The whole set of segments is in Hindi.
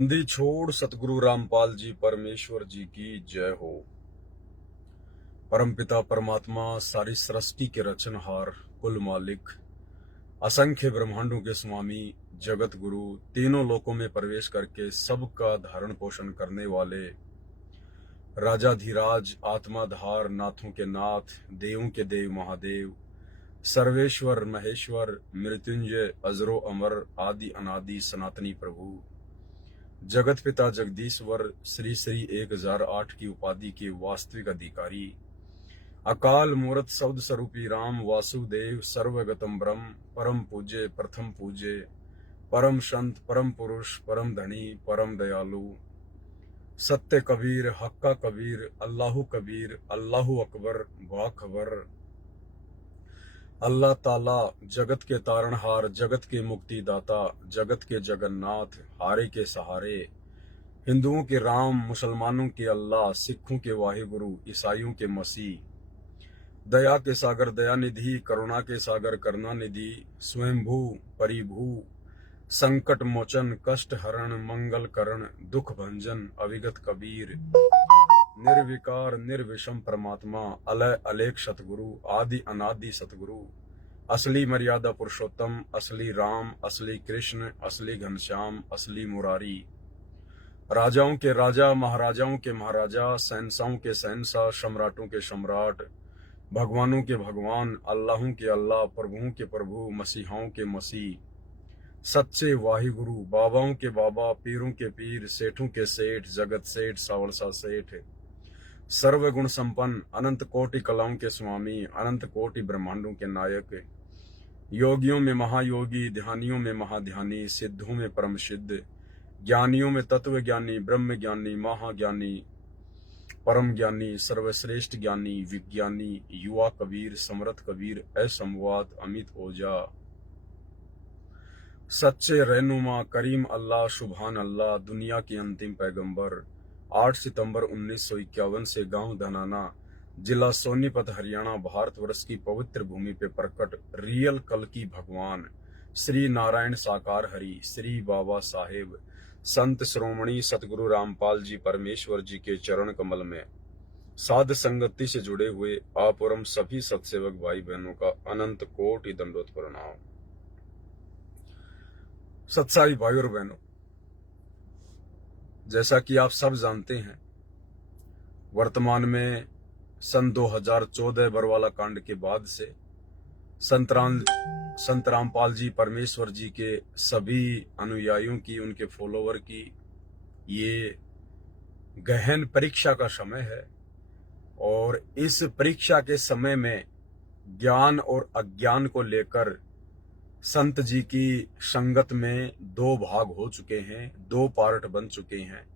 बंदी छोड़ सतगुरु रामपाल जी परमेश्वर जी की जय हो। परमपिता परमात्मा सारी सृष्टि के रचनहार, कुल मालिक, असंख्य ब्रह्मांडों के स्वामी, जगत गुरु, तीनों लोकों में प्रवेश करके सबका धारण पोषण करने वाले राजाधिराज, आत्माधार, नाथों के नाथ, देवों के देव महादेव, सर्वेश्वर महेश्वर, मृत्युंजय, अजरो अमर, आदि अनादि सनातनी प्रभु, जगत पिता जगदीश्वर, श्री श्री 1008 की उपाधि के वास्तविक अधिकारी, अकाल मूर्त शब्द स्वरूपी राम वासुदेव, सर्वगतम ब्रह्म, परम पूज्य, प्रथम पूज्य, परम संत, परम पुरुष, परम धनी, परम दयालु, सत्य कबीर, हक्का कबीर, अल्लाहु कबीर, अल्लाहु अकबर, बाखबर, अल्लाह ताला, जगत के तारणहार, जगत के मुक्तिदाता, जगत के जगन्नाथ, हारे के सहारे, हिंदुओं के राम, मुसलमानों के अल्लाह, सिखों के वाहिगुरु, ईसाइयों के मसीह, दया के सागर दयानिधि, करुणा के सागर करुणानिधि, स्वयंभू परिभू, संकट मोचन, कष्ट हरण, मंगल करण, दुख भंजन, अविगत कबीर, निर्विकार निर्विषम परमात्मा, अलय अलेख सतगुरु, आदि अनादि सतगुरु, असली मर्यादा पुरुषोत्तम, असली राम, असली कृष्ण, असली घनश्याम, असली मुरारी, राजाओं के राजा, महाराजाओं के महाराजा, शहंशाहों के शहंशाह, सम्राटों के सम्राट, भगवानों के भगवान, अल्लाहों के अल्लाह, प्रभुओं के प्रभु, मसीहाओं के मसीह, सच्चे वाहिगुरु, बाबाओं के बाबा, पीरों के पीर, सेठों के सेठ, जगत सेठ, सावलसा सेठ, सर्वगुण संपन्न, अनंत कोटि कलाओं के स्वामी, अनंत कोटि ब्रह्मांडों के नायक, योगियों में महायोगी, ध्यानियों में महाध्यानी, सिद्धों में परम सिद्ध, ज्ञानियों में तत्व ज्ञानी, ब्रह्म ज्ञानी, महाज्ञानी, परम ज्ञानी, सर्वश्रेष्ठ ज्ञानी, विज्ञानी, युवा कबीर, समर्थ कबीर, असंवाद, अमित ओझा, सच्चे रहनुमा, करीम अल्लाह, सुभान अल्लाह, दुनिया के अंतिम पैगंबर, 8 सितंबर 1951 से गांव धनाना, जिला सोनीपत, हरियाणा, भारतवर्ष की पवित्र भूमि पे प्रकट रियल कल की भगवान, श्री नारायण साकार हरि, श्री बाबा साहेब, संत श्रोमणी सतगुरु रामपाल जी परमेश्वर जी के चरण कमल में साध संगति से जुड़े हुए आप और हम सभी सत्सेवक भाई बहनों का अनंत कोटि दंडोत प्रणाम। सत्साई भाई और बहनों, जैसा कि आप सब जानते हैं, वर्तमान में सन 2014 बरवाला कांड के बाद से संत रामपाल जी परमेश्वर जी के सभी अनुयायियों की, उनके फॉलोवर की ये गहन परीक्षा का समय है। और इस परीक्षा के समय में ज्ञान और अज्ञान को लेकर संत जी की संगत में दो भाग हो चुके हैं, दो पार्ट बन चुके हैं।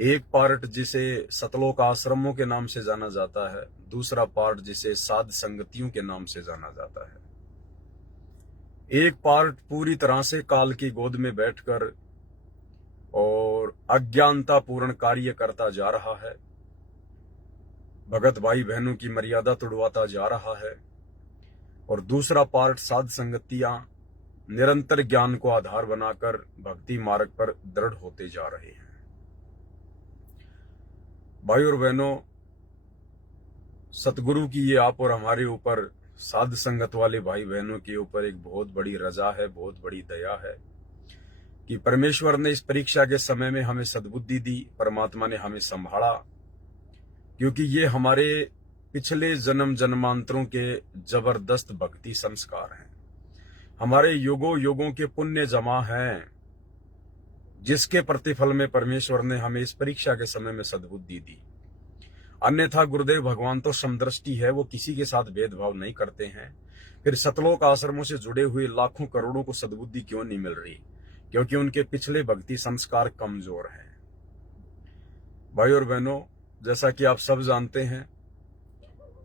एक पार्ट जिसे सतलोक आश्रमों के नाम से जाना जाता है, दूसरा पार्ट जिसे साध संगतियों के नाम से जाना जाता है। एक पार्ट पूरी तरह से काल की गोद में बैठकर और अज्ञानता पूर्ण कार्य करता जा रहा है, भगत भाई बहनों की मर्यादा तोड़वाता जा रहा है, और दूसरा पार्ट साध संगतियां निरंतर ज्ञान को आधार बनाकर भक्ति मार्ग पर दृढ़ होते जा रहे हैं। भाई और बहनों, सतगुरु की ये आप और हमारे ऊपर, साध संगत वाले भाई बहनों के ऊपर एक बहुत बड़ी रजा है, बहुत बड़ी दया है कि परमेश्वर ने इस परीक्षा के समय में हमें सद्बुद्धि दी, परमात्मा ने हमें संभाला, क्योंकि ये हमारे पिछले जन्म जन्मांतरों के जबरदस्त भक्ति संस्कार हैं, हमारे युगों युगों के पुण्य जमा हैं, जिसके प्रतिफल में परमेश्वर ने हमें इस परीक्षा के समय में सद्बुद्धि दी। अन्यथा गुरुदेव भगवान तो समदृष्टि है, वो किसी के साथ भेदभाव नहीं करते हैं। फिर सतलोक आश्रमों से जुड़े हुए लाखों करोड़ों को सद्बुद्धि क्यों नहीं मिल रही? क्योंकि उनके पिछले भक्ति संस्कार कमजोर हैं। भाई और बहनों, जैसा कि आप सब जानते हैं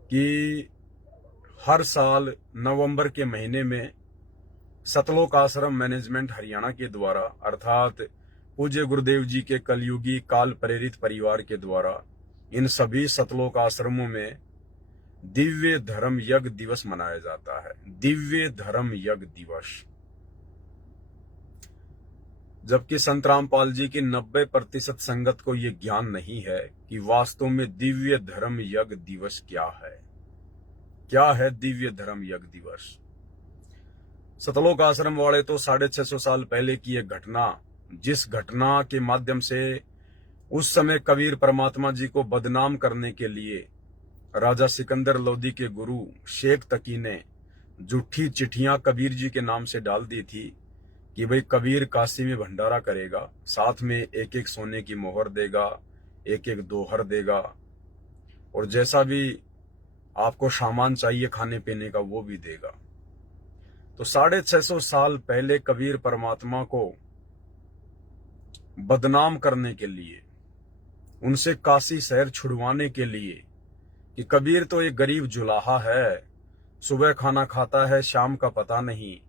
कि हर साल नवंबर के महीने में सतलोक आश्रम मैनेजमेंट हरियाणा के द्वारा, अर्थात पूज्य गुरुदेव जी के कलयुगी काल प्रेरित परिवार के द्वारा, इन सभी सतलोक आश्रमों में दिव्य धर्म यज्ञ दिवस मनाया जाता है। दिव्य धर्म यज्ञ दिवस जबकि संत रामपाल जी की 90% संगत को ये ज्ञान नहीं है कि वास्तव में दिव्य धर्म यज्ञ दिवस क्या है। क्या है दिव्य धर्म यज्ञ दिवस? सतलोक आश्रम वाले तो 650 साल पहले की एक घटना, जिस घटना के माध्यम से उस समय कबीर परमात्मा जी को बदनाम करने के लिए राजा सिकंदर लोदी के गुरु शेख तकी ने झूठी चिट्ठियां कबीर जी के नाम से डाल दी थी कि भाई कबीर काशी में भंडारा करेगा, साथ में एक एक सोने की मोहर देगा, एक एक दोहर देगा, और जैसा भी आपको सामान चाहिए खाने पीने का वो भी देगा। तो 650 साल पहले कबीर परमात्मा को बदनाम करने के लिए, उनसे काशी शहर छुड़वाने के लिए कि कबीर तो एक गरीब जुलाहा है, सुबह खाना खाता है, शाम का पता नहीं,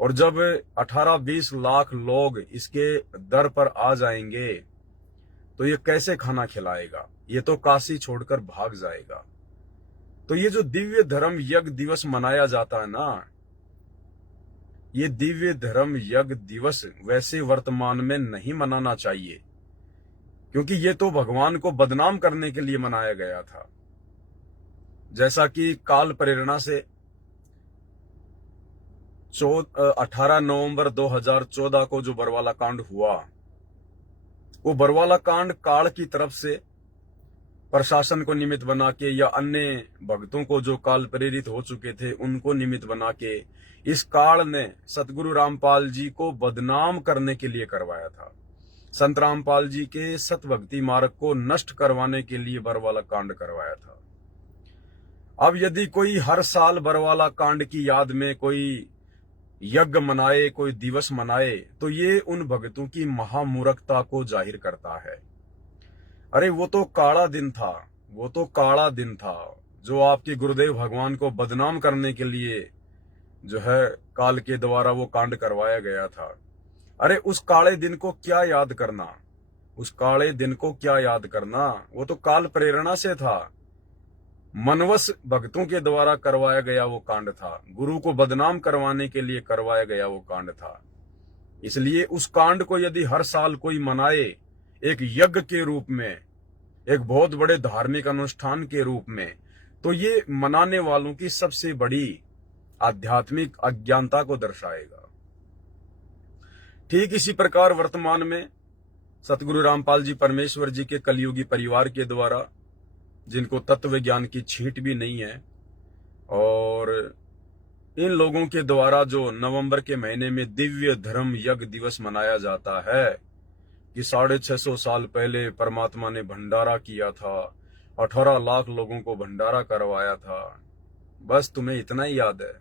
और जब 18-20 लाख लोग इसके दर पर आ जाएंगे तो ये कैसे खाना खिलाएगा, ये तो काशी छोड़कर भाग जाएगा। तो ये जो दिव्य धर्म यज्ञ दिवस मनाया जाता है ना, ये दिव्य धर्म यज्ञ दिवस वैसे वर्तमान में नहीं मनाना चाहिए, क्योंकि ये तो भगवान को बदनाम करने के लिए मनाया गया था। जैसा कि काल प्रेरणा से 18 नवंबर 2014 को जो बरवाला कांड हुआ, वो बरवाला कांड काल की तरफ से प्रशासन को निमित्त बना के या अन्य भक्तों को जो काल प्रेरित हो चुके थे उनको निमित्त बना के इस काल ने सतगुरु रामपाल जी को बदनाम करने के लिए करवाया था। संत रामपाल जी के सत भक्ति मार्ग को नष्ट करवाने के लिए बरवाला कांड करवाया था। अब यदि कोई हर साल बरवाला कांड की याद में कोई यज्ञ मनाए, कोई दिवस मनाए, तो ये उन भक्तों की महामूर्खता को जाहिर करता है। अरे वो तो काला दिन था, वो तो काला दिन था जो आपके गुरुदेव भगवान को बदनाम करने के लिए जो है काल के द्वारा वो कांड करवाया गया था। अरे उस काले दिन को क्या याद करना, उस काले दिन को क्या याद करना, वो तो काल प्रेरणा से था, मनवश भक्तों के द्वारा करवाया गया वो कांड था, गुरु को बदनाम करवाने के लिए करवाया गया वो कांड था। इसलिए उस कांड को यदि हर साल कोई मनाए एक यज्ञ के रूप में, एक बहुत बड़े धार्मिक अनुष्ठान के रूप में, तो ये मनाने वालों की सबसे बड़ी आध्यात्मिक अज्ञानता को दर्शाएगा। ठीक इसी प्रकार वर्तमान में सतगुरु रामपाल जी परमेश्वर जी के कलयुगी परिवार के द्वारा, जिनको तत्व ज्ञान की छींट भी नहीं है, और इन लोगों के द्वारा जो नवंबर के महीने में दिव्य धर्म यज्ञ दिवस मनाया जाता है कि 650 साल पहले परमात्मा ने भंडारा किया था, 18 लाख लोगों को भंडारा करवाया था। बस तुम्हें इतना ही याद है?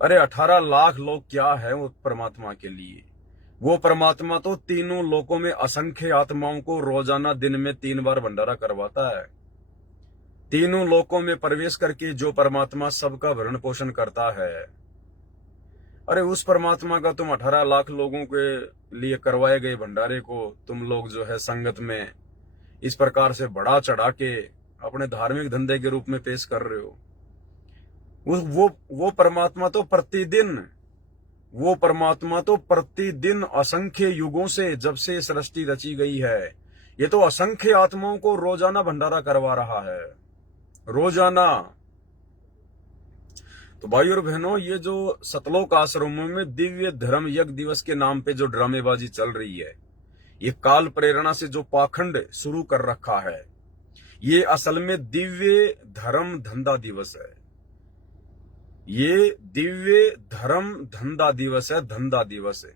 अरे 18 लाख लोग क्या है वो परमात्मा के लिए? वो परमात्मा तो तीनों लोकों में असंख्य आत्माओं को रोजाना दिन में 3 बार भंडारा करवाता है। तीनों लोकों में प्रवेश करके जो परमात्मा सबका भरण पोषण करता है, अरे उस परमात्मा का तुम 18 लाख लोगों के लिए करवाए गए भंडारे को तुम लोग जो है संगत में इस प्रकार से बढ़ा चढ़ा के अपने धार्मिक धंधे के रूप में पेश कर रहे हो। वो परमात्मा तो प्रतिदिन असंख्य युगों से, जब से सृष्टि रची गई है, ये तो असंख्य आत्माओं को रोजाना भंडारा करवा रहा है, रोजाना। तो भाई और बहनों, ये जो सतलोक आश्रमों में दिव्य धर्म यज्ञ दिवस के नाम पे जो ड्रामेबाजी चल रही है, ये काल प्रेरणा से जो पाखंड शुरू कर रखा है, ये असल में दिव्य धर्म धंधा दिवस है। ये दिव्य धर्म धंधा दिवस है, धंधा दिवस है।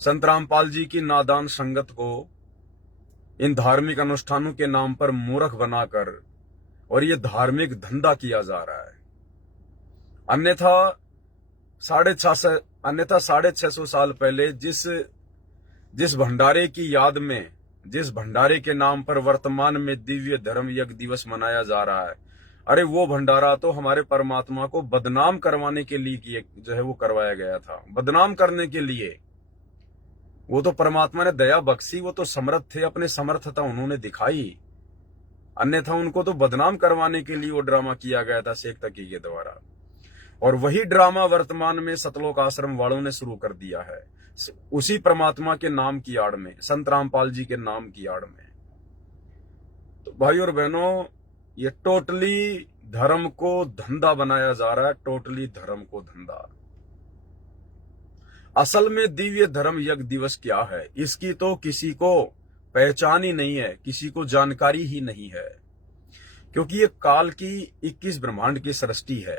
संत रामपाल जी की नादान संगत को इन धार्मिक अनुष्ठानों के नाम पर मूर्ख बनाकर और ये धार्मिक धंधा किया जा रहा है। अन्यथा 650 साल पहले जिस भंडारे की याद में, जिस भंडारे के नाम पर वर्तमान में दिव्य धर्म यज्ञ दिवस मनाया जा रहा है, अरे वो भंडारा तो हमारे परमात्मा को बदनाम करवाने के लिए जो है वो करवाया गया था, बदनाम करने के लिए। वो तो परमात्मा ने दया बख्शी, वो तो समर्थ थे, अपने समर्थता उन्होंने दिखाई, अन्यथा उनको तो बदनाम करवाने के लिए वो ड्रामा किया गया था शेख तकी के द्वारा। और वही ड्रामा वर्तमान में सतलोक आश्रम वालों ने शुरू कर दिया है। उसी परमात्मा के नाम की आड़ में, संत रामपाल जी के नाम की आड़ में। तो भाई और बहनों, ये टोटली धर्म को धंधा बनाया जा रहा है, टोटली धर्म को धंधा। असल में दिव्य धर्म यज्ञ दिवस क्या है, इसकी तो किसी को पहचान ही नहीं है, किसी को जानकारी ही नहीं है, क्योंकि ये काल की 21 ब्रह्मांड की सृष्टि है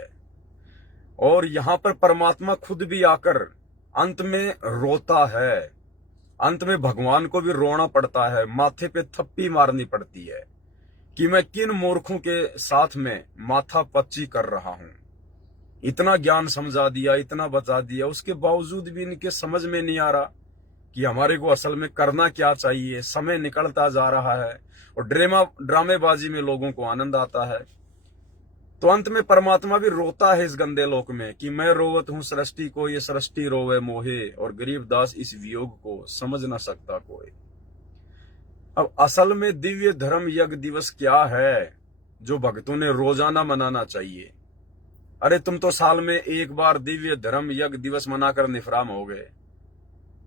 और यहां पर परमात्मा खुद भी आकर अंत में रोता है। अंत में भगवान को भी रोना पड़ता है, माथे पे थप्पी मारनी पड़ती है कि मैं किन मूर्खों के साथ में माथा पच्ची कर रहा हूं। इतना ज्ञान समझा दिया, इतना बता दिया, उसके बावजूद भी इनके समझ में नहीं आ रहा कि हमारे को असल में करना क्या चाहिए। समय निकलता जा रहा है और ड्रामेबाजी में लोगों को आनंद आता है। तो अंत में परमात्मा भी रोता है इस गंदे लोक में कि मैं रोवत हूं सृष्टि को, ये सृष्टि रोवे मोहे, और गरीब दास इस वियोग को समझ न सकता कोई। अब असल में दिव्य धर्म यज्ञ दिवस क्या है जो भक्तों ने रोजाना मनाना चाहिए? अरे तुम तो साल में एक बार दिव्य धर्म यज्ञ दिवस मनाकर निफराम हो गए।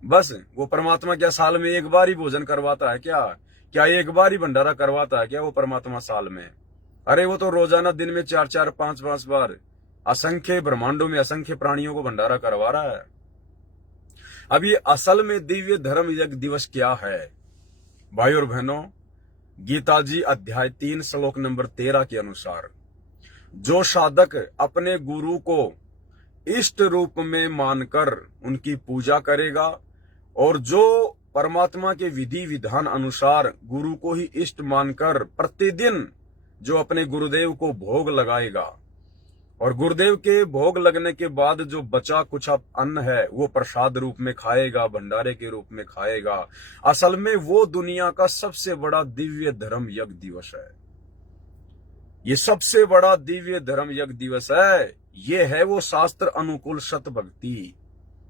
बस वो परमात्मा क्या साल में एक बार ही भोजन करवाता है क्या? क्या एक बार ही भंडारा करवाता है क्या वो परमात्मा साल में? अरे वो तो रोजाना दिन में 4-4, 5-5 बार असंख्य ब्रह्मांडों में असंख्य प्राणियों को भंडारा करवा रहा है। अब ये असल में दिव्य धर्म यज्ञ दिवस क्या है? भाई और बहनों, गीता जी अध्याय 3 श्लोक नंबर 13 के अनुसार जो साधक अपने गुरु को इष्ट रूप में मानकर उनकी पूजा करेगा और जो परमात्मा के विधि विधान अनुसार गुरु को ही इष्ट मानकर प्रतिदिन जो अपने गुरुदेव को भोग लगाएगा और गुरुदेव के भोग लगने के बाद जो बचा कुछ अन्न है वो प्रसाद रूप में खाएगा, भंडारे के रूप में खाएगा, असल में वो दुनिया का सबसे बड़ा दिव्य धर्म यज्ञ दिवस है। ये सबसे बड़ा दिव्य धर्म यज्ञ दिवस है। ये है वो शास्त्र अनुकूल सत भक्ति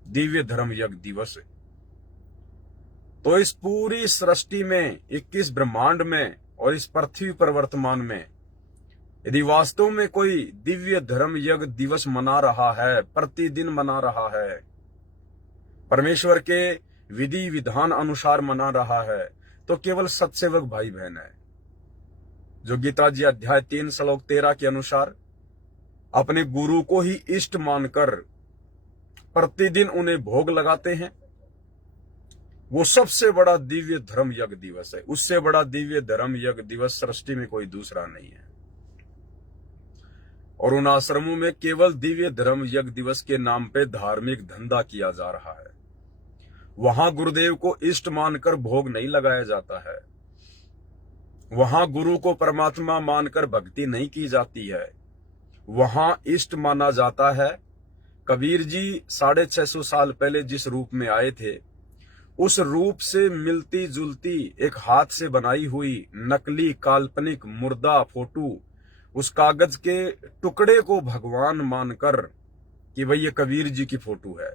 दिव्य धर्म यज्ञ दिवस। तो इस पूरी सृष्टि में, 21 ब्रह्मांड में और इस पृथ्वी पर वर्तमान में यदि वास्तव में कोई दिव्य धर्म यज्ञ दिवस मना रहा है, प्रतिदिन मना रहा है, परमेश्वर के विधि विधान अनुसार मना रहा है, तो केवल सत्सेवक भाई बहन है जो गीता जी अध्याय 3 श्लोक 13 के अनुसार अपने गुरु को ही इष्ट मानकर प्रतिदिन उन्हें भोग लगाते हैं। वो सबसे बड़ा दिव्य धर्म यज्ञ दिवस है। उससे बड़ा दिव्य धर्म यज्ञ दिवस सृष्टि में कोई दूसरा नहीं है। और उन आश्रमों में केवल दिव्य धर्म यज्ञ दिवस के नाम पे धार्मिक धंधा किया जा रहा है। वहां गुरुदेव को इष्ट मानकर भोग नहीं लगाया जाता है, वहां गुरु को परमात्मा मानकर भक्ति नहीं की जाती है, वहां इष्ट माना जाता है। कबीर जी 650 साल पहले जिस रूप में आए थे उस रूप से मिलती जुलती एक हाथ से बनाई हुई नकली काल्पनिक मुर्दा फोटो, उस कागज के टुकड़े को भगवान मानकर कि भाई ये कबीर जी की फोटो है,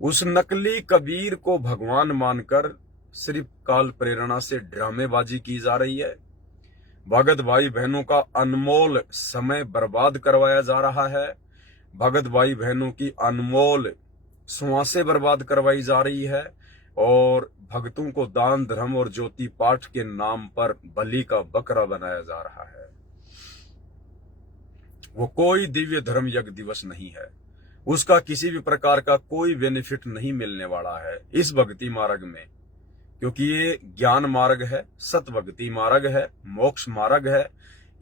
उस नकली कबीर को भगवान मानकर सिर्फ काल प्रेरणा से ड्रामेबाजी की जा रही है। भगत भाई बहनों का अनमोल समय बर्बाद करवाया जा रहा है। भगत भाई बहनों की अनमोल श्वासें बर्बाद करवाई जा रही है और भक्तों को दान धर्म और ज्योति पाठ के नाम पर बलि का बकरा बनाया जा रहा है। वो कोई दिव्य धर्म यज्ञ दिवस नहीं है, उसका किसी भी प्रकार का कोई बेनिफिट नहीं मिलने वाला है इस भक्ति मार्ग में, क्योंकि ये ज्ञान मार्ग है, सत भक्ति मार्ग है, मोक्ष मार्ग है।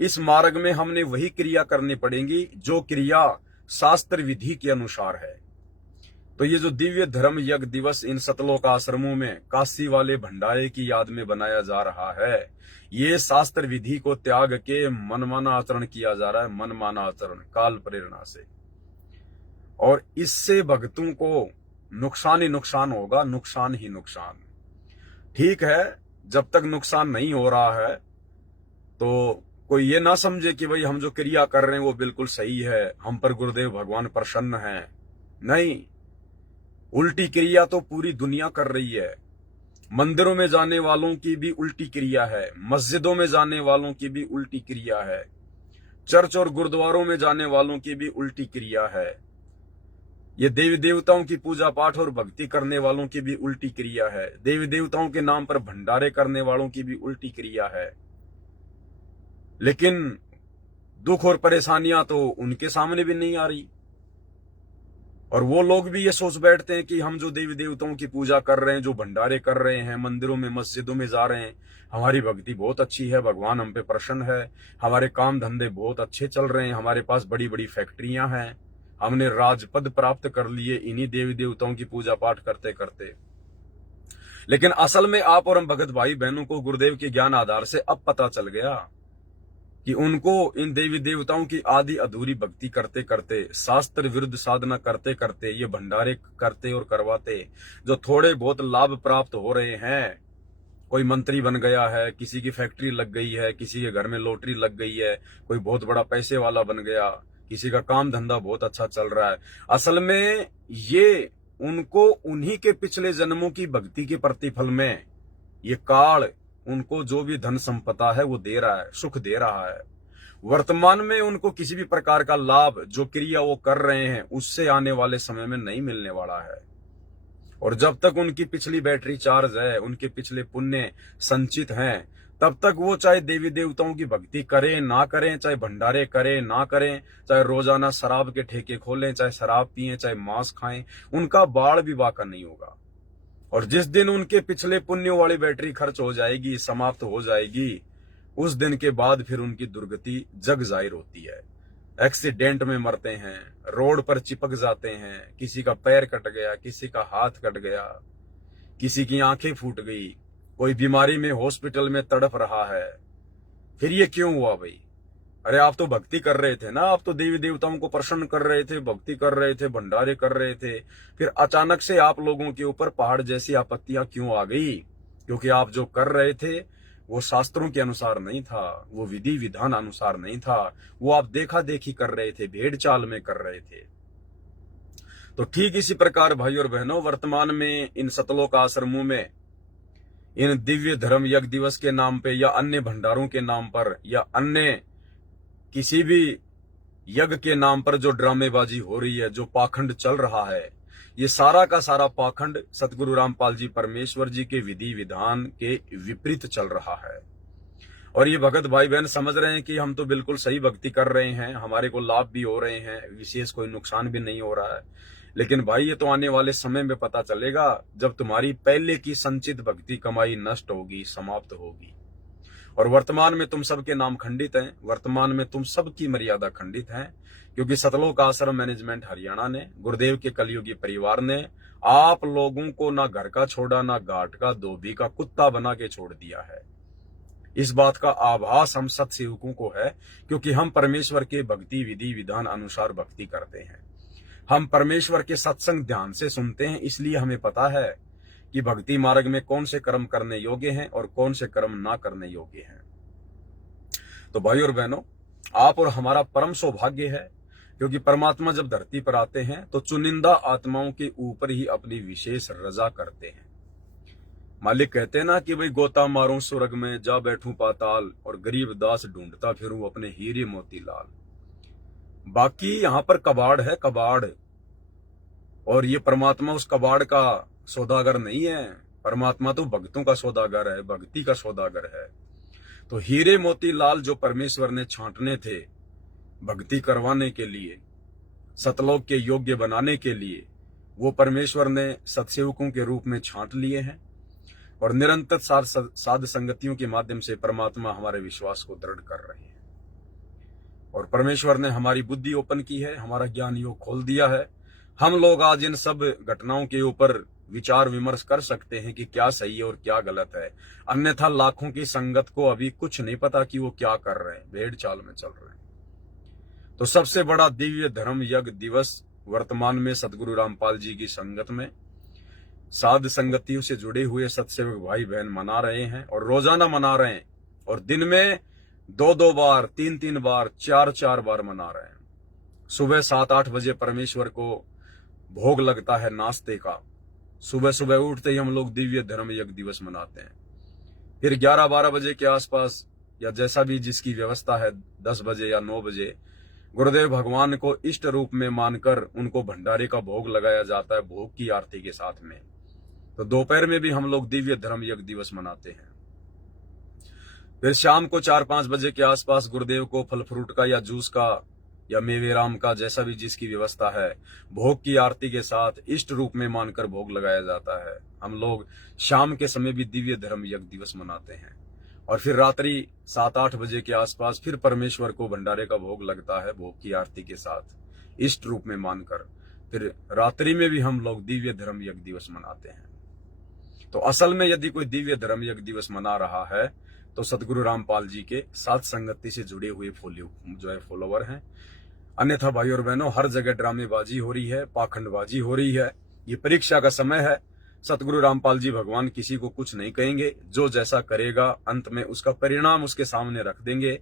इस मार्ग में हमने वही क्रिया करनी पड़ेगी जो क्रिया शास्त्र विधि के अनुसार है। तो ये जो दिव्य धर्म यज्ञ दिवस इन सतलोक आश्रमों में काशी वाले भंडारे की याद में बनाया जा रहा है, ये शास्त्र विधि को त्याग के मनमाना आचरण किया जा रहा है, मनमाना आचरण काल प्रेरणा से। और इससे भक्तों को नुकसान ही नुकसान होगा, नुकसान ही नुकसान। ठीक है, जब तक नुकसान नहीं हो रहा है तो कोई ये ना समझे कि भाई हम जो क्रिया कर रहे हैं वो बिल्कुल सही है, हम पर गुरुदेव भगवान प्रसन्न हैं। नहीं, उल्टी क्रिया तो पूरी दुनिया कर रही है। मंदिरों में जाने वालों की भी उल्टी क्रिया है, मस्जिदों में जाने वालों की भी उल्टी क्रिया है, चर्च और गुरुद्वारों में जाने वालों की भी उल्टी क्रिया है। ये देवी देवताओं की पूजा पाठ और भक्ति करने वालों की भी उल्टी क्रिया है। देवी देवताओं के नाम पर भंडारे करने वालों की भी उल्टी क्रिया है। लेकिन दुख और परेशानियां तो उनके सामने भी नहीं आ रही, और वो लोग भी ये सोच बैठते हैं कि हम जो देवी देवताओं की पूजा कर रहे हैं, जो भंडारे कर रहे हैं, मंदिरों में मस्जिदों में जा रहे हैं, हमारी भक्ति बहुत अच्छी है, भगवान हम पे प्रसन्न है, हमारे काम धंधे बहुत अच्छे चल रहे हैं, हमारे पास बड़ी बड़ी फैक्ट्रियां हैं, हमने राजपद प्राप्त कर लिए इन्हीं देवी देवताओं की पूजा पाठ करते करते। लेकिन असल में आप और हम भगत भाई बहनों को गुरुदेव के ज्ञान आधार से अब पता चल गया कि उनको इन देवी देवताओं की आदि अधूरी भक्ति करते करते, शास्त्र विरुद्ध साधना करते करते, ये भंडारे करते और करवाते जो थोड़े बहुत लाभ प्राप्त हो रहे हैं, कोई मंत्री बन गया है, किसी की फैक्ट्री लग गई है, किसी के घर में लॉटरी लग गई है, कोई बहुत बड़ा पैसे वाला बन गया, किसी का काम धंधा बहुत अच्छा चल रहा है, असल में ये उनको उन्हीं के पिछले जन्मों की भक्ति के प्रतिफल में ये काल उनको जो भी धन संपदा है वो दे रहा है, सुख दे रहा है। वर्तमान में उनको किसी भी प्रकार का लाभ जो क्रिया वो कर रहे हैं उससे आने वाले समय में नहीं मिलने वाला है। और जब तक उनकी पिछली बैटरी चार्ज है, उनके पिछले पुण्य संचित हैं, तब तक वो चाहे देवी देवताओं की भक्ति करें ना करें, चाहे भंडारे करें ना करें, चाहे रोजाना शराब के ठेके खोलें, चाहे शराब पिएं, चाहे मांस खाएं, उनका बाढ़ भी बाका नहीं होगा। और जिस दिन उनके पिछले पुण्यों वाली बैटरी खर्च हो जाएगी, समाप्त हो जाएगी, उस दिन के बाद फिर उनकी दुर्गति जग जाहिर होती है। एक्सीडेंट में मरते हैं, रोड पर चिपक जाते हैं, किसी का पैर कट गया, किसी का हाथ कट गया, किसी की आंखें फूट गई, कोई बीमारी में हॉस्पिटल में तड़प रहा है। फिर ये क्यों हुआ भाई? अरे आप तो भक्ति कर रहे थे ना, आप तो देवी देवताओं को प्रसन्न कर रहे थे, भक्ति कर रहे थे, भंडारे कर रहे थे, फिर अचानक से आप लोगों के ऊपर पहाड़ जैसी आपत्तियां क्यों आ गई? क्योंकि आप जो कर रहे थे वो शास्त्रों के अनुसार नहीं था, वो विधि विधान अनुसार नहीं था, वो आप देखा देखी कर रहे थे, भेड़ चाल में कर रहे थे। तो ठीक इसी प्रकार भाई और बहनों, वर्तमान में इन सतलोक आश्रमों में इन दिव्य धर्म यज्ञ दिवस के नाम पे या अन्य भंडारों के नाम पर या अन्य किसी भी यज्ञ के नाम पर जो ड्रामेबाजी हो रही है, जो पाखंड चल रहा है, ये सारा का सारा पाखंड सतगुरु रामपाल जी परमेश्वर जी के विधि विधान के विपरीत चल रहा है। और ये भगत भाई बहन समझ रहे हैं कि हम तो बिल्कुल सही भक्ति कर रहे हैं, हमारे को लाभ भी हो रहे हैं, विशेष कोई नुकसान भी नहीं हो रहा है। लेकिन भाई ये तो आने वाले समय में पता चलेगा जब तुम्हारी पहले की संचित भक्ति कमाई नष्ट होगी, समाप्त होगी। और वर्तमान में तुम सबके नाम खंडित हैं, वर्तमान में तुम सबकी मर्यादा खंडित है, क्योंकि सतलोक आश्रम मैनेजमेंट हरियाणा ने, गुरुदेव के कलयुगी परिवार ने आप लोगों को ना घर का छोड़ा, ना घाट का धोबी का कुत्ता बना के छोड़ दिया है। इस बात का आभास हम सत्सेवकों को है, क्योंकि हम परमेश्वर के भक्ति विधि विधान अनुसार भक्ति करते हैं, हम परमेश्वर के सत्संग ध्यान से सुनते हैं, इसलिए हमें पता है कि भक्ति मार्ग में कौन से कर्म करने योग्य हैं और कौन से कर्म ना करने योग्य हैं। तो भाई और बहनों, आप और हमारा परम सौभाग्य है, क्योंकि परमात्मा जब धरती पर आते हैं तो चुनिंदा आत्माओं के ऊपर ही अपनी विशेष रजा करते हैं। मालिक कहते हैं ना कि भाई गोता मारूं स्वर्ग में, जा बैठूं पाताल, और गरीब दास ढूंढता फिरूं अपने हीरे मोती लाल। बाकी यहां पर कबाड़ है, कबाड़, और ये परमात्मा उस कबाड़ का सौदागर नहीं है, परमात्मा तो भक्तों का सौदागर है, भक्ति का सौदागर है। तो हीरे मोती लाल जो परमेश्वर ने छांटने थे भक्ति करवाने के लिए, सतलोक के योग्य बनाने के लिए, वो परमेश्वर ने सत्सेवकों के रूप में छांट लिए हैं। और निरंतर साध संगतियों के माध्यम से परमात्मा हमारे विश्वास को दृढ़ कर रहे हैं। और परमेश्वर ने हमारी बुद्धि ओपन की है, हमारा ज्ञान योग खोल दिया है। हम लोग आज इन सब घटनाओं के ऊपर विचार विमर्श कर सकते हैं कि क्या सही है और क्या गलत है। अन्यथा लाखों की संगत को अभी कुछ नहीं पता कि वो क्या कर रहे हैं, भेड़ चाल में चल रहे हैं। तो सबसे बड़ा दिव्य धर्म यज्ञ दिवस वर्तमान में सतगुरु रामपाल जी की संगत में साध संगतियों से जुड़े हुए सत्सेवक भाई बहन मना रहे हैं, और रोजाना मना रहे हैं, और दिन में 2-2 बार, 3-3 बार, 4-4 बार मना रहे हैं। सुबह 7-8 बजे परमेश्वर को भोग लगता है नाश्ते का, सुबह सुबह उठते ही हम लोग दिव्य धर्म यज्ञ दिवस मनाते हैं। फिर 11-12 बजे के आसपास, या जैसा भी जिसकी व्यवस्था है, 10 बजे या 9 बजे गुरुदेव भगवान को इष्ट रूप में मानकर उनको भंडारे का भोग लगाया जाता है भोग की आरती के साथ में। तो दोपहर में भी हम लोग दिव्य धर्म यज्ञ दिवस मनाते हैं। फिर शाम को 4-5 बजे के आसपास गुरुदेव को फल फ्रूट का या जूस का या मेवे राम का, जैसा भी जिसकी व्यवस्था है, भोग की आरती के साथ इष्ट रूप में मानकर भोग लगाया जाता है। हम लोग शाम के समय भी दिव्य धर्म यज्ञ दिवस मनाते हैं। और फिर रात्रि 7-8 बजे के आसपास फिर परमेश्वर को भंडारे का भोग लगता है भोग की आरती के साथ इष्ट रूप में मानकर। फिर रात्रि में भी हम लोग दिव्य धर्म यज्ञ दिवस मनाते हैं। तो असल में यदि कोई दिव्य धर्म यज्ञ दिवस मना रहा है तो सतगुरु रामपाल जी के साथ संगति से जुड़े हुए फॉलोवर हैं। अन्यथा भाई और बहनों, हर जगह ड्रामेबाजी हो रही है, पाखंडबाजी हो रही है। ये परीक्षा का समय है। सतगुरु रामपाल जी भगवान किसी को कुछ नहीं कहेंगे। जो जैसा करेगा अंत में उसका परिणाम उसके सामने रख देंगे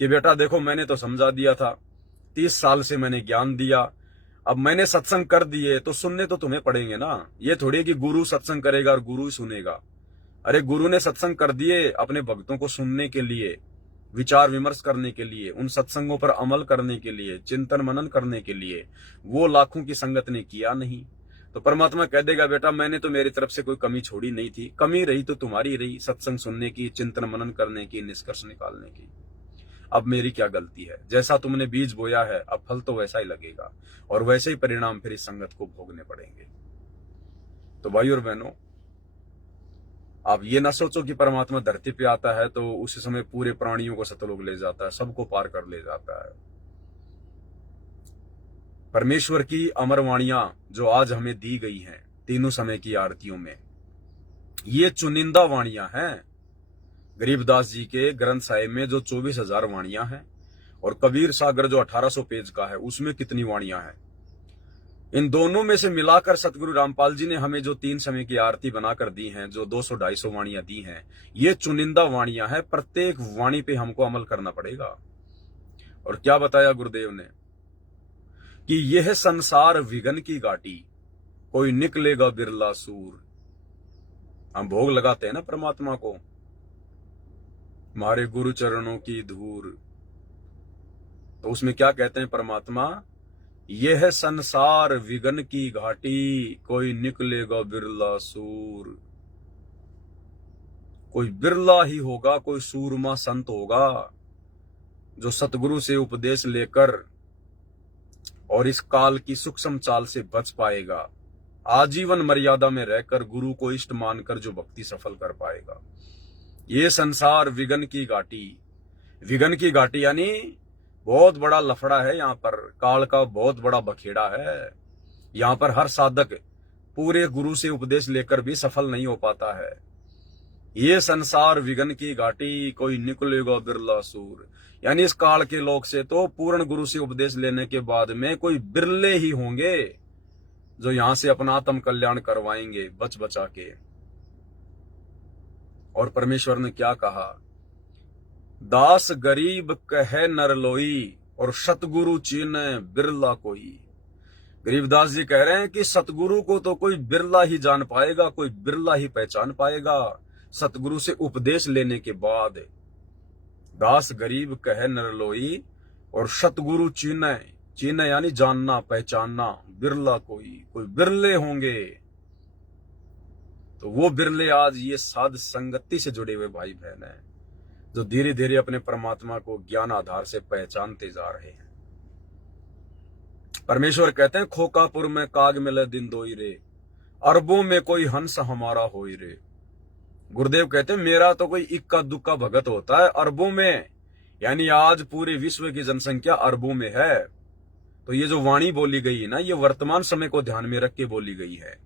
कि बेटा देखो, मैंने तो समझा दिया था, 30 साल से मैंने ज्ञान दिया, अब मैंने सत्संग कर दिए तो सुनने तो तुम्हें पड़ेंगे ना। ये थोड़ी कि गुरु सत्संग करेगा और गुरु ही सुनेगा। अरे गुरु ने सत्संग कर दिए अपने भक्तों को सुनने के लिए, विचार विमर्श करने के लिए, उन सत्संगों पर अमल करने के लिए, चिंतन मनन करने के लिए। वो लाखों की संगत ने किया नहीं। तो परमात्मा कह देगा बेटा मैंने तो मेरी तरफ से कोई कमी छोड़ी नहीं थी, कमी रही तो तुम्हारी रही, सत्संग सुनने की, चिंतन मनन करने की, निष्कर्ष निकालने की। अब मेरी क्या गलती है? जैसा तुमने बीज बोया है अब फल तो वैसा ही लगेगा और वैसे ही परिणाम फिर इस संगत को भोगने पड़ेंगे। तो भाई और बहनों, आप ये ना सोचो कि परमात्मा धरती पे आता है तो उस समय पूरे प्राणियों को सतलोक ले जाता है, सबको पार कर ले जाता है। परमेश्वर की अमर वाणियां जो आज हमें दी गई हैं तीनों समय की आरतियों में, ये चुनिंदा वाणियां हैं। गरीबदास जी के ग्रंथ साहिब में जो 24,000 वाणियां हैं और कबीर सागर जो 1800 पेज का है उसमें कितनी वाणियां हैं, इन दोनों में से मिलाकर सतगुरु रामपाल जी ने हमें जो 3 समय की आरती बनाकर दी हैं, जो 200-250 वाणियां दी हैं, ये चुनिंदा वाणियां हैं। प्रत्येक वाणी पे हमको अमल करना पड़ेगा। और क्या बताया गुरुदेव ने कि यह संसार विघन की घाटी, कोई निकलेगा बिरला सूर। हम भोग लगाते हैं ना परमात्मा को, हमारे गुरु चरणों की धूर, तो उसमें क्या कहते हैं परमात्मा, यह संसार विघन की घाटी, कोई निकलेगा बिरला सूर। कोई बिरला ही होगा, कोई सूरमा संत होगा जो सतगुरु से उपदेश लेकर और इस काल की सूक्ष्म चाल से बच पाएगा, आजीवन मर्यादा में रहकर गुरु को इष्ट मानकर जो भक्ति सफल कर पाएगा। ये संसार विघन की घाटी, विघन की घाटी यानी बहुत बड़ा लफड़ा है। यहाँ पर काल का बहुत बड़ा बखेड़ा है। यहाँ पर हर साधक पूरे गुरु से उपदेश लेकर भी सफल नहीं हो पाता है। ये संसार विघन की घाटी, कोई निकलेगा बिरला सूर, यानी इस काल के लोक से तो पूर्ण गुरु से उपदेश लेने के बाद में कोई बिरले ही होंगे जो यहां से अपना आत्म कल्याण करवाएंगे बच बचा के। और परमेश्वर ने क्या कहा, दास गरीब कहे नरलोई और सतगुरु चीने बिरला कोई। गरीबदास जी कह रहे हैं कि सतगुरु को तो कोई बिरला ही जान पाएगा, कोई बिरला ही पहचान पाएगा सतगुरु से उपदेश लेने के बाद। दास गरीब कहे नरलोई और सतगुरु चीने, चीने यानी जानना पहचानना, बिरला कोई, कोई बिरले होंगे। तो वो बिरले आज ये साध संगति से जुड़े हुए भाई बहन हैं जो धीरे धीरे अपने परमात्मा को ज्ञान आधार से पहचानते जा रहे हैं। परमेश्वर कहते हैं, खोकापुर में काग मिले दिन दोई रे, अरबों में कोई हंस हमारा होई रे। गुरुदेव कहते हैं मेरा तो कोई इक्का दुक्का भगत होता है अरबों में, यानी आज पूरे विश्व की जनसंख्या अरबों में है। तो ये जो वाणी बोली गई है ना, ये वर्तमान समय को ध्यान में रख के बोली गई है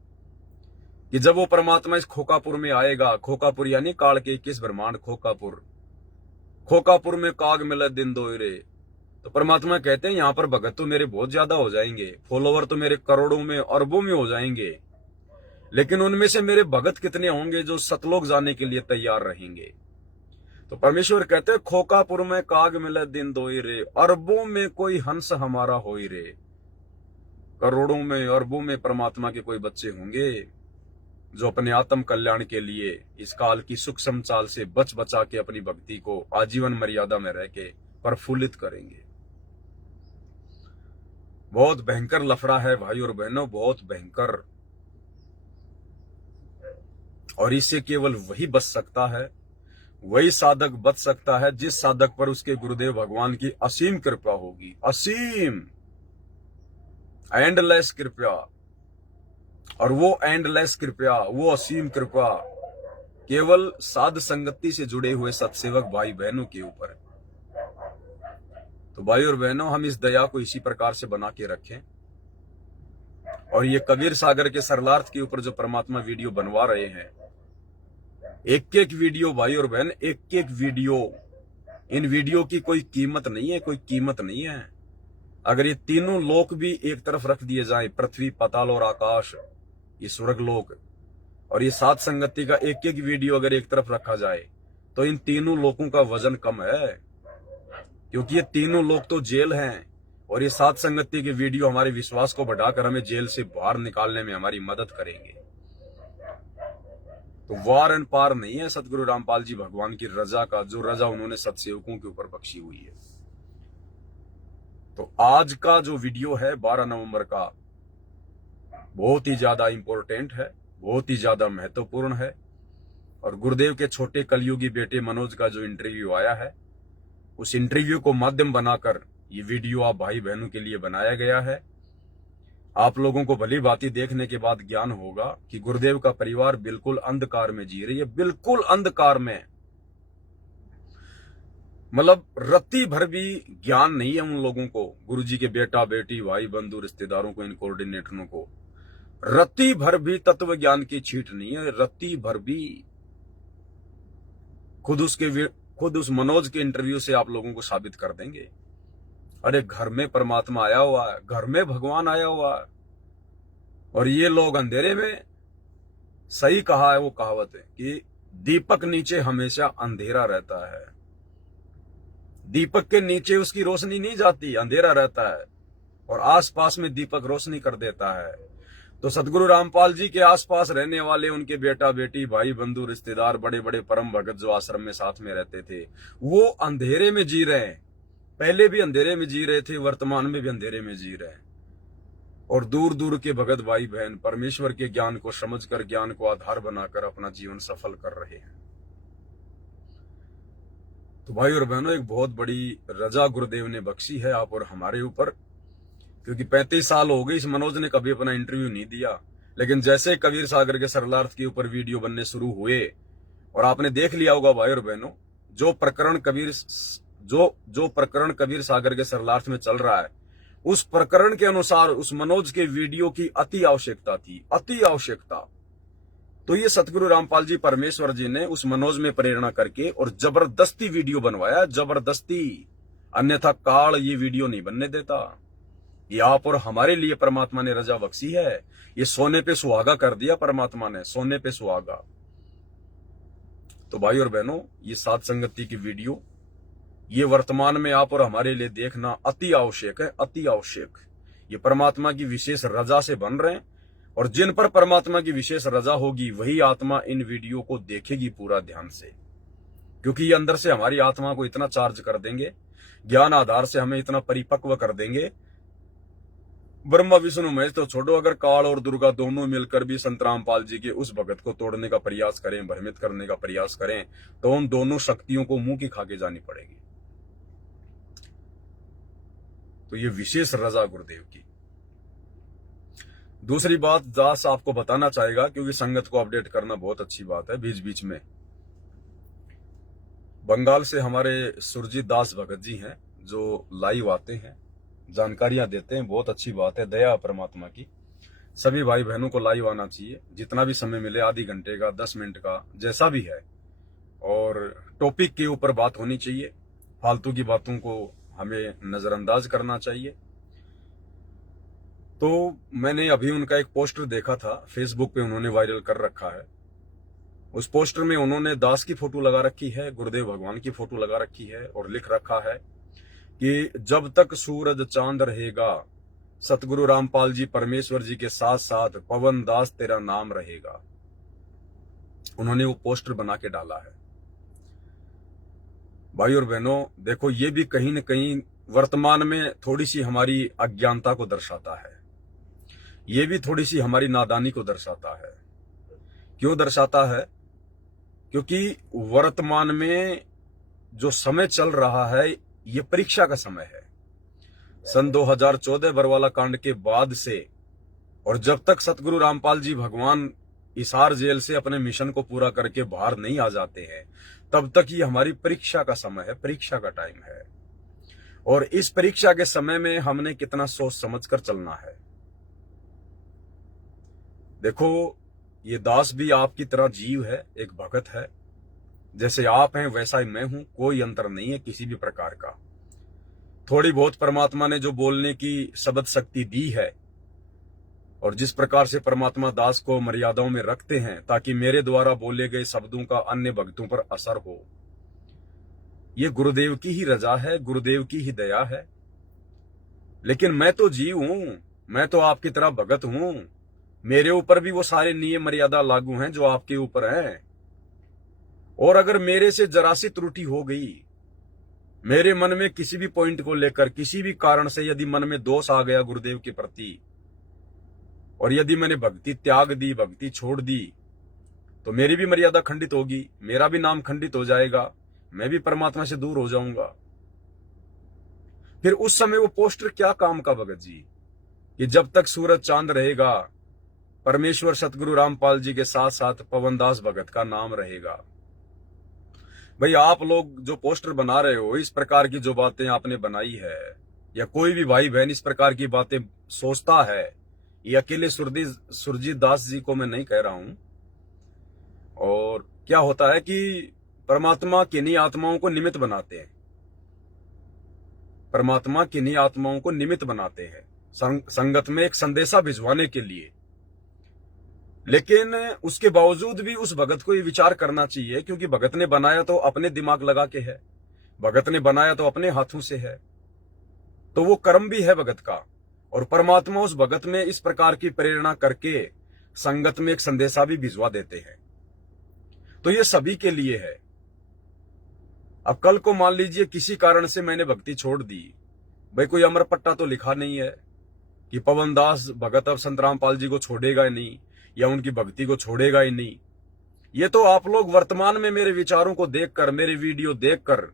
कि जब वो परमात्मा इस खोकापुर में आएगा, खोकापुर यानी काल के 21 ब्रह्मांड खोकापुर, खोकापुर में काग मिले दिन दोई रे। तो परमात्मा कहते हैं यहां पर भगत तो मेरे बहुत ज्यादा हो जाएंगे, फॉलोवर तो मेरे करोड़ों में अरबों में हो जाएंगे, लेकिन उनमें से मेरे भगत कितने होंगे जो सतलोक जाने के लिए तैयार रहेंगे। तो परमेश्वर कहते हैं खोकापुर में काग मिले दिन दोई रे, अरबों में कोई हंस हमारा होई रे। करोड़ों में अरबों में परमात्मा के कोई बच्चे होंगे जो अपने आत्म कल्याण के लिए इस काल की सूक्ष्म चाल से बच बचा के अपनी भक्ति को आजीवन मर्यादा में रह के प्रफुल्लित करेंगे। बहुत भयंकर लफड़ा है भाई और बहनों, बहुत भयंकर। और इससे केवल वही बच सकता है, वही साधक बच सकता है जिस साधक पर उसके गुरुदेव भगवान की असीम कृपा होगी, असीम, एंडलेस कृपा। और वो एंडलेस कृपा, वो असीम कृपा केवल साध संगति से जुड़े हुए सत्सेवक भाई बहनों के ऊपर। तो भाई और बहनों, हम इस दया को इसी प्रकार से बना के रखें। और ये कबीर सागर के सरलार्थ के ऊपर जो परमात्मा वीडियो बनवा रहे हैं, एक एक वीडियो भाई और बहन, एक एक वीडियो, इन वीडियो की कोई कीमत नहीं है, कोई कीमत नहीं है। अगर ये तीनों लोक भी एक तरफ रख दिए जाए, पृथ्वी, पाताल और आकाश, ये स्वर्ग लोक, और ये सात संगति का एक एक वीडियो अगर एक तरफ रखा जाए, तो इन तीनों लोकों का वजन कम है, क्योंकि ये तीनों लोग तो जेल हैं। और ये सात संगति के वीडियो हमारे विश्वास को बढ़ाकर हमें जेल से बाहर निकालने में हमारी मदद करेंगे। तो वार एंड पार नहीं है सतगुरु रामपाल जी भगवान की रजा का, जो रजा उन्होंने सत्सेवकों के ऊपर बख्शी हुई है। तो आज का जो वीडियो है 12 नवंबर का, बहुत ही ज्यादा इंपॉर्टेंट है, बहुत ही ज्यादा महत्वपूर्ण है। और गुरुदेव के छोटे कलयुगी बेटे मनोज का जो इंटरव्यू आया है, उस इंटरव्यू को माध्यम बनाकर ये वीडियो आप भाई बहनों के लिए बनाया गया है। आप लोगों को भली भांति देखने के बाद ज्ञान होगा कि गुरुदेव का परिवार बिल्कुल अंधकार में जी रही है, बिल्कुल अंधकार में। मतलब रत्ती भर भी ज्ञान नहीं है उन लोगों को, गुरुजी के बेटा बेटी भाई बंधु रिश्तेदारों को, इन कोऑर्डिनेटरों को रत्ती भर भी तत्व ज्ञान की छींट नहीं है, रत्ती भर भी। खुद उस मनोज के इंटरव्यू से आप लोगों को साबित कर देंगे। अरे घर में परमात्मा आया हुआ है, घर में भगवान आया हुआ है, और ये लोग अंधेरे में। सही कहा है वो कहावत है कि दीपक नीचे हमेशा अंधेरा रहता है, दीपक के नीचे उसकी रोशनी नहीं जाती, अंधेरा रहता है, और आसपास में दीपक रोशनी कर देता है। तो सतगुरु रामपाल जी के आसपास रहने वाले उनके बेटा बेटी भाई बंधु रिश्तेदार, बड़े बड़े परम भगत जो आश्रम में साथ में रहते थे, वो अंधेरे में जी रहे हैं। पहले भी अंधेरे में जी रहे थे, वर्तमान में भी अंधेरे में जी रहे हैं। और दूर दूर के भगत भाई बहन परमेश्वर के ज्ञान को समझकर, ज्ञान को आधार बनाकर अपना जीवन सफल कर रहे हैं। तो भाई और बहनों, एक बहुत बड़ी रजा गुरुदेव ने बख्शी है आप और हमारे ऊपर, क्योंकि 35 साल हो गए इस मनोज ने कभी अपना इंटरव्यू नहीं दिया। लेकिन जैसे कबीर सागर के सरलार्थ के ऊपर वीडियो बनने शुरू हुए, और आपने देख लिया होगा भाई और बहनों, जो प्रकरण कबीर सागर के सरलार्थ में चल रहा है, उस प्रकरण के अनुसार उस मनोज के वीडियो की अति आवश्यकता थी, अति आवश्यकता। तो ये सतगुरु रामपाल जी परमेश्वर जी ने उस मनोज में प्रेरणा करके और जबरदस्ती वीडियो बनवाया, जबरदस्ती। अन्यथा काल ये वीडियो नहीं बनने देता। ये आप और हमारे लिए परमात्मा ने रजा बख्शी है। ये सोने पे सुहागा कर दिया परमात्मा ने, सोने पे सुहागा। तो भाई और बहनों, ये सात संगति की वीडियो ये वर्तमान में आप और हमारे लिए देखना अति आवश्यक है, अति आवश्यक। ये परमात्मा की विशेष रजा से बन रहे हैं, और जिन पर परमात्मा की विशेष रजा होगी वही आत्मा इन वीडियो को देखेगी पूरा ध्यान से, क्योंकि ये अंदर से हमारी आत्मा को इतना चार्ज कर देंगे, ज्ञान आधार से हमें इतना परिपक्व कर देंगे। ब्रह्मा विष्णु महेश तो छोड़ो, अगर काल और दुर्गा दोनों मिलकर भी संत रामपाल जी के उस भगत को तोड़ने का प्रयास करें, भ्रमित करने का प्रयास करें, तो उन दोनों शक्तियों को मुंह की खाके जानी पड़ेगी। तो ये विशेष रजा गुरुदेव की। दूसरी बात दास आपको बताना चाहेगा, क्योंकि संगत को अपडेट करना बहुत अच्छी बात है। बीच बीच में बंगाल से हमारे सुरजीत दास भगत जी हैं, जो लाइव आते हैं, जानकारियां देते हैं, बहुत अच्छी बात है, दया परमात्मा की। सभी भाई बहनों को लाइव आना चाहिए, जितना भी समय मिले, आधी घंटे का, 10 मिनट का, जैसा भी है। और टॉपिक के ऊपर बात होनी चाहिए, फालतू की बातों को हमें नजरअंदाज करना चाहिए। तो मैंने अभी उनका एक पोस्टर देखा था, फेसबुक पे उन्होंने वायरल कर रखा है। उस पोस्टर में उन्होंने दास की फोटो लगा रखी है, गुरुदेव भगवान की फोटो लगा रखी है, और लिख रखा है कि जब तक सूरज चांद रहेगा, सतगुरु रामपाल जी परमेश्वर जी के साथ साथ पवन दास तेरा नाम रहेगा। उन्होंने वो पोस्टर बना के डाला है। भाई और बहनों, देखो, ये भी कहीं न कहीं वर्तमान में थोड़ी सी हमारी अज्ञानता को दर्शाता है। ये भी थोड़ी सी हमारी नादानी को दर्शाता है। क्यों दर्शाता है? क्योंकि वर्तमान में जो समय चल रहा है ये परीक्षा का समय है। सन 2014 बरवाला कांड के बाद से और जब तक सतगुरु रामपाल जी भगवान हिसार जेल से अपने मिशन को पूरा करके बाहर नहीं आ जाते हैं, तब तक ये हमारी परीक्षा का समय है, परीक्षा का टाइम है। और इस परीक्षा के समय में हमने कितना सोच समझ कर चलना है। देखो, ये दास भी आपकी तरह जीव है, एक भगत है। जैसे आप हैं वैसा ही मैं हूं, कोई अंतर नहीं है किसी भी प्रकार का। थोड़ी बहुत परमात्मा ने जो बोलने की शब्द शक्ति दी है और जिस प्रकार से परमात्मा दास को मर्यादाओं में रखते हैं ताकि मेरे द्वारा बोले गए शब्दों का अन्य भक्तों पर असर हो, ये गुरुदेव की ही रजा है, गुरुदेव की ही दया है। लेकिन मैं तो जीव हूं, मैं तो आपकी तरह भगत हूं। मेरे ऊपर भी वो सारे नियम मर्यादा लागू हैं जो आपके ऊपर हैं। और अगर मेरे से जरा सी त्रुटि हो गई, मेरे मन में किसी भी पॉइंट को लेकर किसी भी कारण से यदि मन में दोष आ गया गुरुदेव के प्रति, और यदि मैंने भक्ति त्याग दी, भक्ति छोड़ दी, तो मेरी भी मर्यादा खंडित होगी, मेरा भी नाम खंडित हो जाएगा, मैं भी परमात्मा से दूर हो जाऊंगा। फिर उस समय वो पोस्टर क्या काम का भगत जी, कि जब तक सूरज चांद रहेगा परमेश्वर सतगुरु रामपाल जी के साथ साथ पवनदास भगत का नाम रहेगा। भाई, आप लोग जो पोस्टर बना रहे हो, इस प्रकार की जो बातें आपने बनाई है, या कोई भी भाई बहन इस प्रकार की बातें सोचता है, ये अकेले सुरजीत दास जी को मैं नहीं कह रहा हूं। और क्या होता है कि परमात्मा किन्हीं आत्माओं को निमित्त बनाते हैं, परमात्मा किन्हीं आत्माओं को निमित्त बनाते हैं संगत में एक संदेशा भिजवाने के लिए। लेकिन उसके बावजूद भी उस भगत को ये विचार करना चाहिए, क्योंकि भगत ने बनाया तो अपने दिमाग लगा के है, भगत ने बनाया तो अपने हाथों से है, तो वो कर्म भी है भगत का। और परमात्मा उस भगत में इस प्रकार की प्रेरणा करके संगत में एक संदेशा भी भिजवा देते हैं। तो ये सभी के लिए है। अब कल को मान लीजिए किसी कारण से मैंने भक्ति छोड़ दी, भाई कोई अमर पट्टा तो लिखा नहीं है कि पवनदास भगत अब संत रामपाल जी को छोड़ेगा ही नहीं या उनकी भक्ति को छोड़ेगा ही नहीं। ये तो आप लोग वर्तमान में मेरे विचारों को देखकर, मेरे वीडियो देखकर,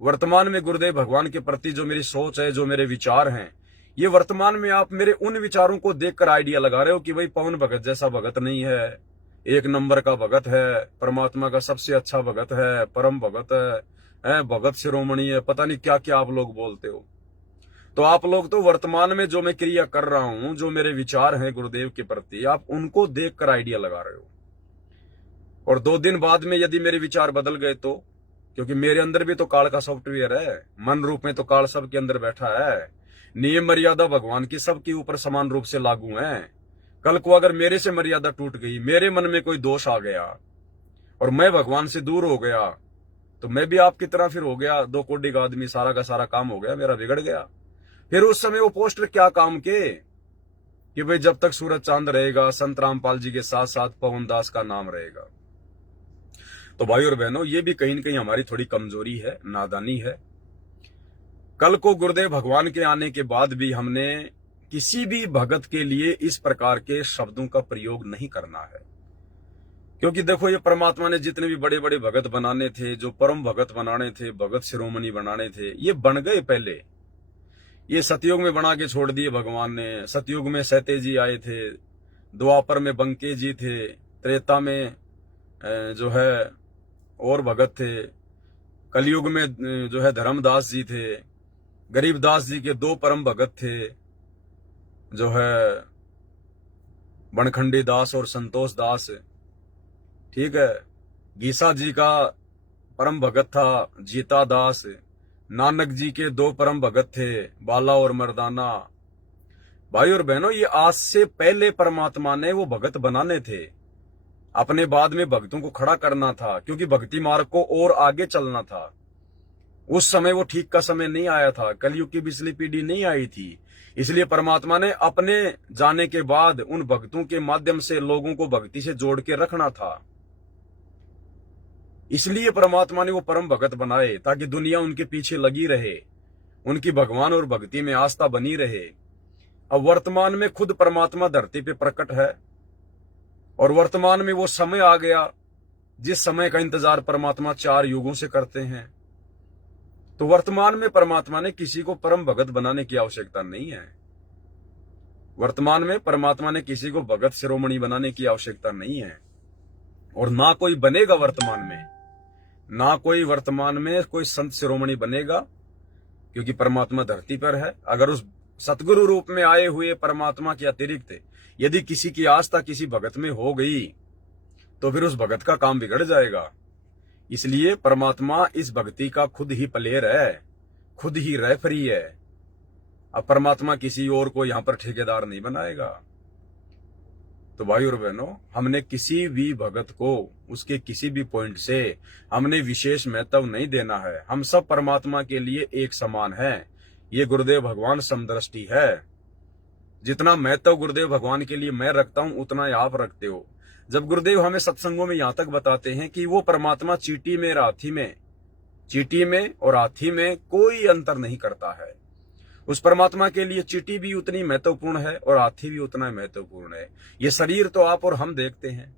वर्तमान में गुरुदेव भगवान के प्रति जो मेरी सोच है, जो मेरे विचार हैं, ये वर्तमान में आप मेरे उन विचारों को देखकर आइडिया लगा रहे हो कि भाई पवन भगत जैसा भगत नहीं है, एक नंबर का भगत है, परमात्मा का सबसे अच्छा भगत है, परम भगत है, भगत शिरोमणि है, पता नहीं क्या क्या आप लोग बोलते हो। तो आप लोग तो वर्तमान में जो मैं क्रिया कर रहा हूं, जो मेरे विचार हैं गुरुदेव के प्रति, आप उनको देखकर आइडिया लगा रहे हो। और 2 दिन बाद में यदि मेरे विचार बदल गए तो, क्योंकि मेरे अंदर भी तो काल का सॉफ्टवेयर है, मन रूप में तो काल सबके अंदर बैठा है, नियम मर्यादा भगवान की सबके ऊपर समान रूप से लागू है। कल को अगर मेरे से मर्यादा टूट गई, मेरे मन में कोई दोष आ गया और मैं भगवान से दूर हो गया, तो मैं भी आपकी तरह फिर हो गया 2 कोड़ी का आदमी, सारा का सारा काम हो गया, मेरा बिगड़ गया। फिर उस समय वो पोस्टर क्या काम के कि भाई जब तक सूरज चांद रहेगा संत रामपाल जी के साथ साथ पवनदास का नाम रहेगा। तो भाई और बहनों, ये भी कहीं न कहीं हमारी थोड़ी कमजोरी है, नादानी है। कल को गुरुदेव भगवान के आने के बाद भी हमने किसी भी भगत के लिए इस प्रकार के शब्दों का प्रयोग नहीं करना है। क्योंकि देखो, ये परमात्मा ने जितने भी बड़े बड़े भगत बनाने थे, जो परम भगत बनाने थे, भगत शिरोमणि बनाने थे, ये बन गए पहले। ये सतयुग में बना के छोड़ दिए भगवान ने। सतयुग में सहते जी आए थे, द्वापर में बंके जी थे, त्रेता में जो है और भगत थे, कलयुग में जो है धर्मदास जी थे, गरीबदास जी के 2 परम भगत थे, जो है बनखंडी दास और संतोष दास, ठीक है। गीसा जी का परम भगत था जीता दास। नानक जी के 2 परम भगत थे, बाला और मर्दाना। भाई और बहनों, ये आज से पहले परमात्मा ने वो भगत बनाने थे, अपने बाद में भक्तों को खड़ा करना था, क्योंकि भक्ति मार्ग को और आगे चलना था। उस समय वो ठीक का समय नहीं आया था, कलयुग की पिछली पीढ़ी नहीं आई थी। इसलिए परमात्मा ने अपने जाने के बाद उन भक्तों के माध्यम से लोगों को भक्ति से जोड़ के रखना था। इसलिए परमात्मा ने वो परम भगत बनाए ताकि दुनिया उनके पीछे लगी रहे। उनकी भगवान और भक्ति में आस्था बनी रहे। अब वर्तमान में खुद परमात्मा धरती पे प्रकट है और वर्तमान में वो समय आ गया जिस समय का इंतजार परमात्मा 4 युगों से करते हैं। तो वर्तमान में परमात्मा ने किसी को परम भगत बनाने की आवश्यकता नहीं है। वर्तमान में परमात्मा ने किसी को भगत शिरोमणि बनाने की आवश्यकता नहीं है और ना कोई बनेगा वर्तमान में, ना कोई वर्तमान में कोई संत शिरोमणि बनेगा, क्योंकि परमात्मा धरती पर है। अगर उस सतगुरु रूप में आए हुए परमात्मा के अतिरिक्त यदि किसी की आस्था किसी भगत में हो गई तो फिर उस भगत का काम बिगड़ जाएगा। इसलिए परमात्मा इस भक्ति का खुद ही प्लेयर है, खुद ही रेफरी है। अब परमात्मा किसी और को यहां पर ठेकेदार नहीं बनाएगा। तो भाई और बहनों, हमने किसी भी भगत को उसके किसी भी पॉइंट से हमने विशेष महत्व नहीं देना है। हम सब परमात्मा के लिए एक समान हैं। ये गुरुदेव भगवान समदृष्टि है। जितना महत्व गुरुदेव भगवान के लिए मैं रखता हूं उतना ही आप रखते हो। जब गुरुदेव हमें सत्संगों में यहां तक बताते हैं कि वो परमात्मा चींटी में और हाथी में कोई अंतर नहीं करता है, उस परमात्मा के लिए चींटी भी उतनी महत्वपूर्ण है और हाथी भी उतना महत्वपूर्ण है। ये शरीर तो आप और हम देखते हैं।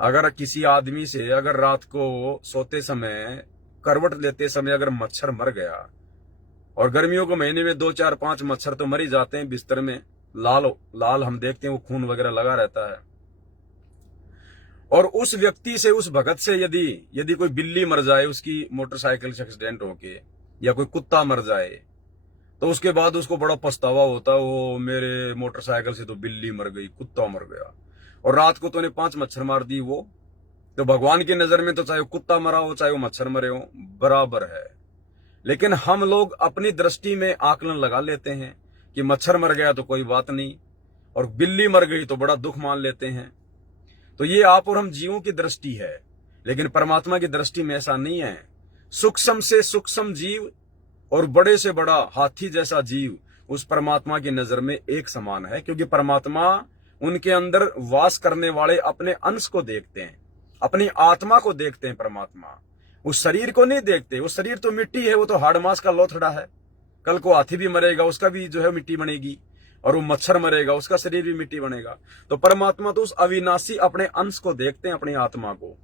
अगर किसी आदमी से अगर रात को सोते समय करवट लेते समय अगर मच्छर मर गया, और गर्मियों के महीने में 2 4 5 मच्छर तो मर ही जाते हैं बिस्तर में, लाल हम देखते हैं, वो खून वगैरह लगा रहता है। और उस व्यक्ति से, उस भगत से यदि कोई बिल्ली मर जाए उसकी मोटरसाइकिल से एक्सीडेंट होके, या कोई कुत्ता मर जाए, तो उसके बाद उसको बड़ा पछतावा होता है, वो मेरे मोटरसाइकिल से तो बिल्ली मर गई, कुत्ता मर गया, और रात को तूने 5 मच्छर मार दी। वो तो भगवान की नजर में तो चाहे वो कुत्ता मरा हो चाहे वो मच्छर मरे हो बराबर है। लेकिन हम लोग अपनी दृष्टि में आकलन लगा लेते हैं कि मच्छर मर गया तो कोई बात नहीं, और बिल्ली मर गई तो बड़ा दुख मान लेते हैं। तो ये आप और हम जीवों की दृष्टि है, लेकिन परमात्मा की दृष्टि में ऐसा नहीं है। सूक्ष्म से सूक्ष्म जीव और बड़े से बड़ा हाथी जैसा जीव उस परमात्मा की नजर में एक समान है, क्योंकि परमात्मा उनके अंदर वास करने वाले अपने अंश को देखते हैं, अपनी आत्मा को देखते हैं। परमात्मा उस शरीर को नहीं देखते। वो शरीर तो मिट्टी है, वो तो हाड़ मांस का लोथड़ा है। कल को हाथी भी मरेगा, उसका भी जो है मिट्टी बनेगी, और वो मच्छर मरेगा, उसका शरीर भी मिट्टी बनेगा। तो परमात्मा तो उस अविनाशी अपने अंश को देखते हैं, अपनी आत्मा को।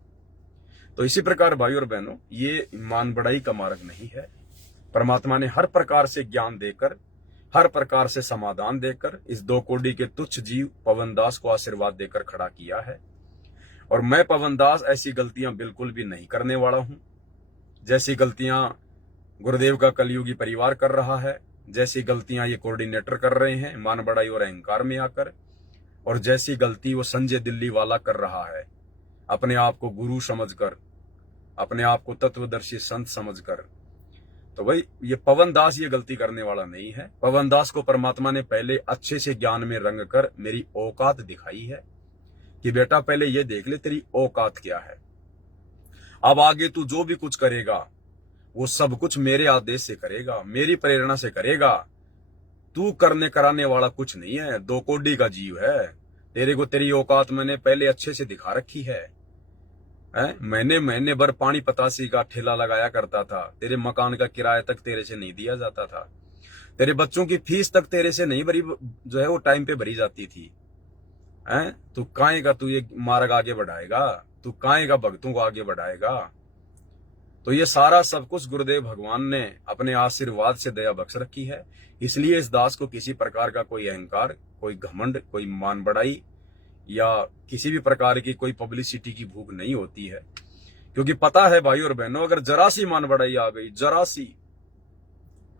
तो इसी प्रकार भाई और बहनों, ये मान बढ़ाई का मार्ग नहीं है। परमात्मा ने हर प्रकार से ज्ञान देकर, हर प्रकार से समाधान देकर इस 2 कोड़ी के तुच्छ जीव पवनदास को आशीर्वाद देकर खड़ा किया है। और मैं पवनदास ऐसी गलतियां बिल्कुल भी नहीं करने वाला हूं, जैसी गलतियां गुरुदेव का कलयुगी परिवार कर रहा है, जैसी गलतियां ये कोऑर्डिनेटर कर रहे हैं मान बढ़ाई और अहंकार में आकर, और जैसी गलती वो संजय दिल्ली वाला कर रहा है अपने आप को गुरु समझकर, अपने आप को तत्वदर्शी संत समझकर। तो भाई ये पवनदास ये गलती करने वाला नहीं है। पवनदास को परमात्मा ने पहले अच्छे से ज्ञान में रंग कर मेरी औकात दिखाई है कि बेटा पहले ये देख ले तेरी औकात क्या है। अब आगे तू जो भी कुछ करेगा वो सब कुछ मेरे आदेश से करेगा, मेरी प्रेरणा से करेगा। तू करने कराने वाला कुछ नहीं है, 2 कोड़ी का जीव है। तेरे को तेरी औकात मैंने पहले अच्छे से दिखा रखी है। महीने भर पानी पतासी का ठेला लगाया करता था, तेरे मकान का किराया तक तेरे से नहीं दिया जाता था, तेरे बच्चों की फीस तक तेरे से नहीं भरी, जो है वो टाइम पे भरी जाती थी। तू काहे का तू ये मार्ग आगे बढ़ाएगा, तू काहे का भक्तों को आगे बढ़ाएगा। तो ये सारा सब कुछ गुरुदेव भगवान ने अपने आशीर्वाद से दया बख्श रखी है। इसलिए इस दास को किसी प्रकार का कोई अहंकार, कोई घमंड, कोई मान बढ़ाई या किसी भी प्रकार की कोई पब्लिसिटी की भूख नहीं होती है, क्योंकि पता है भाई और बहनों, अगर जरा सी मान बढ़ाई आ गई,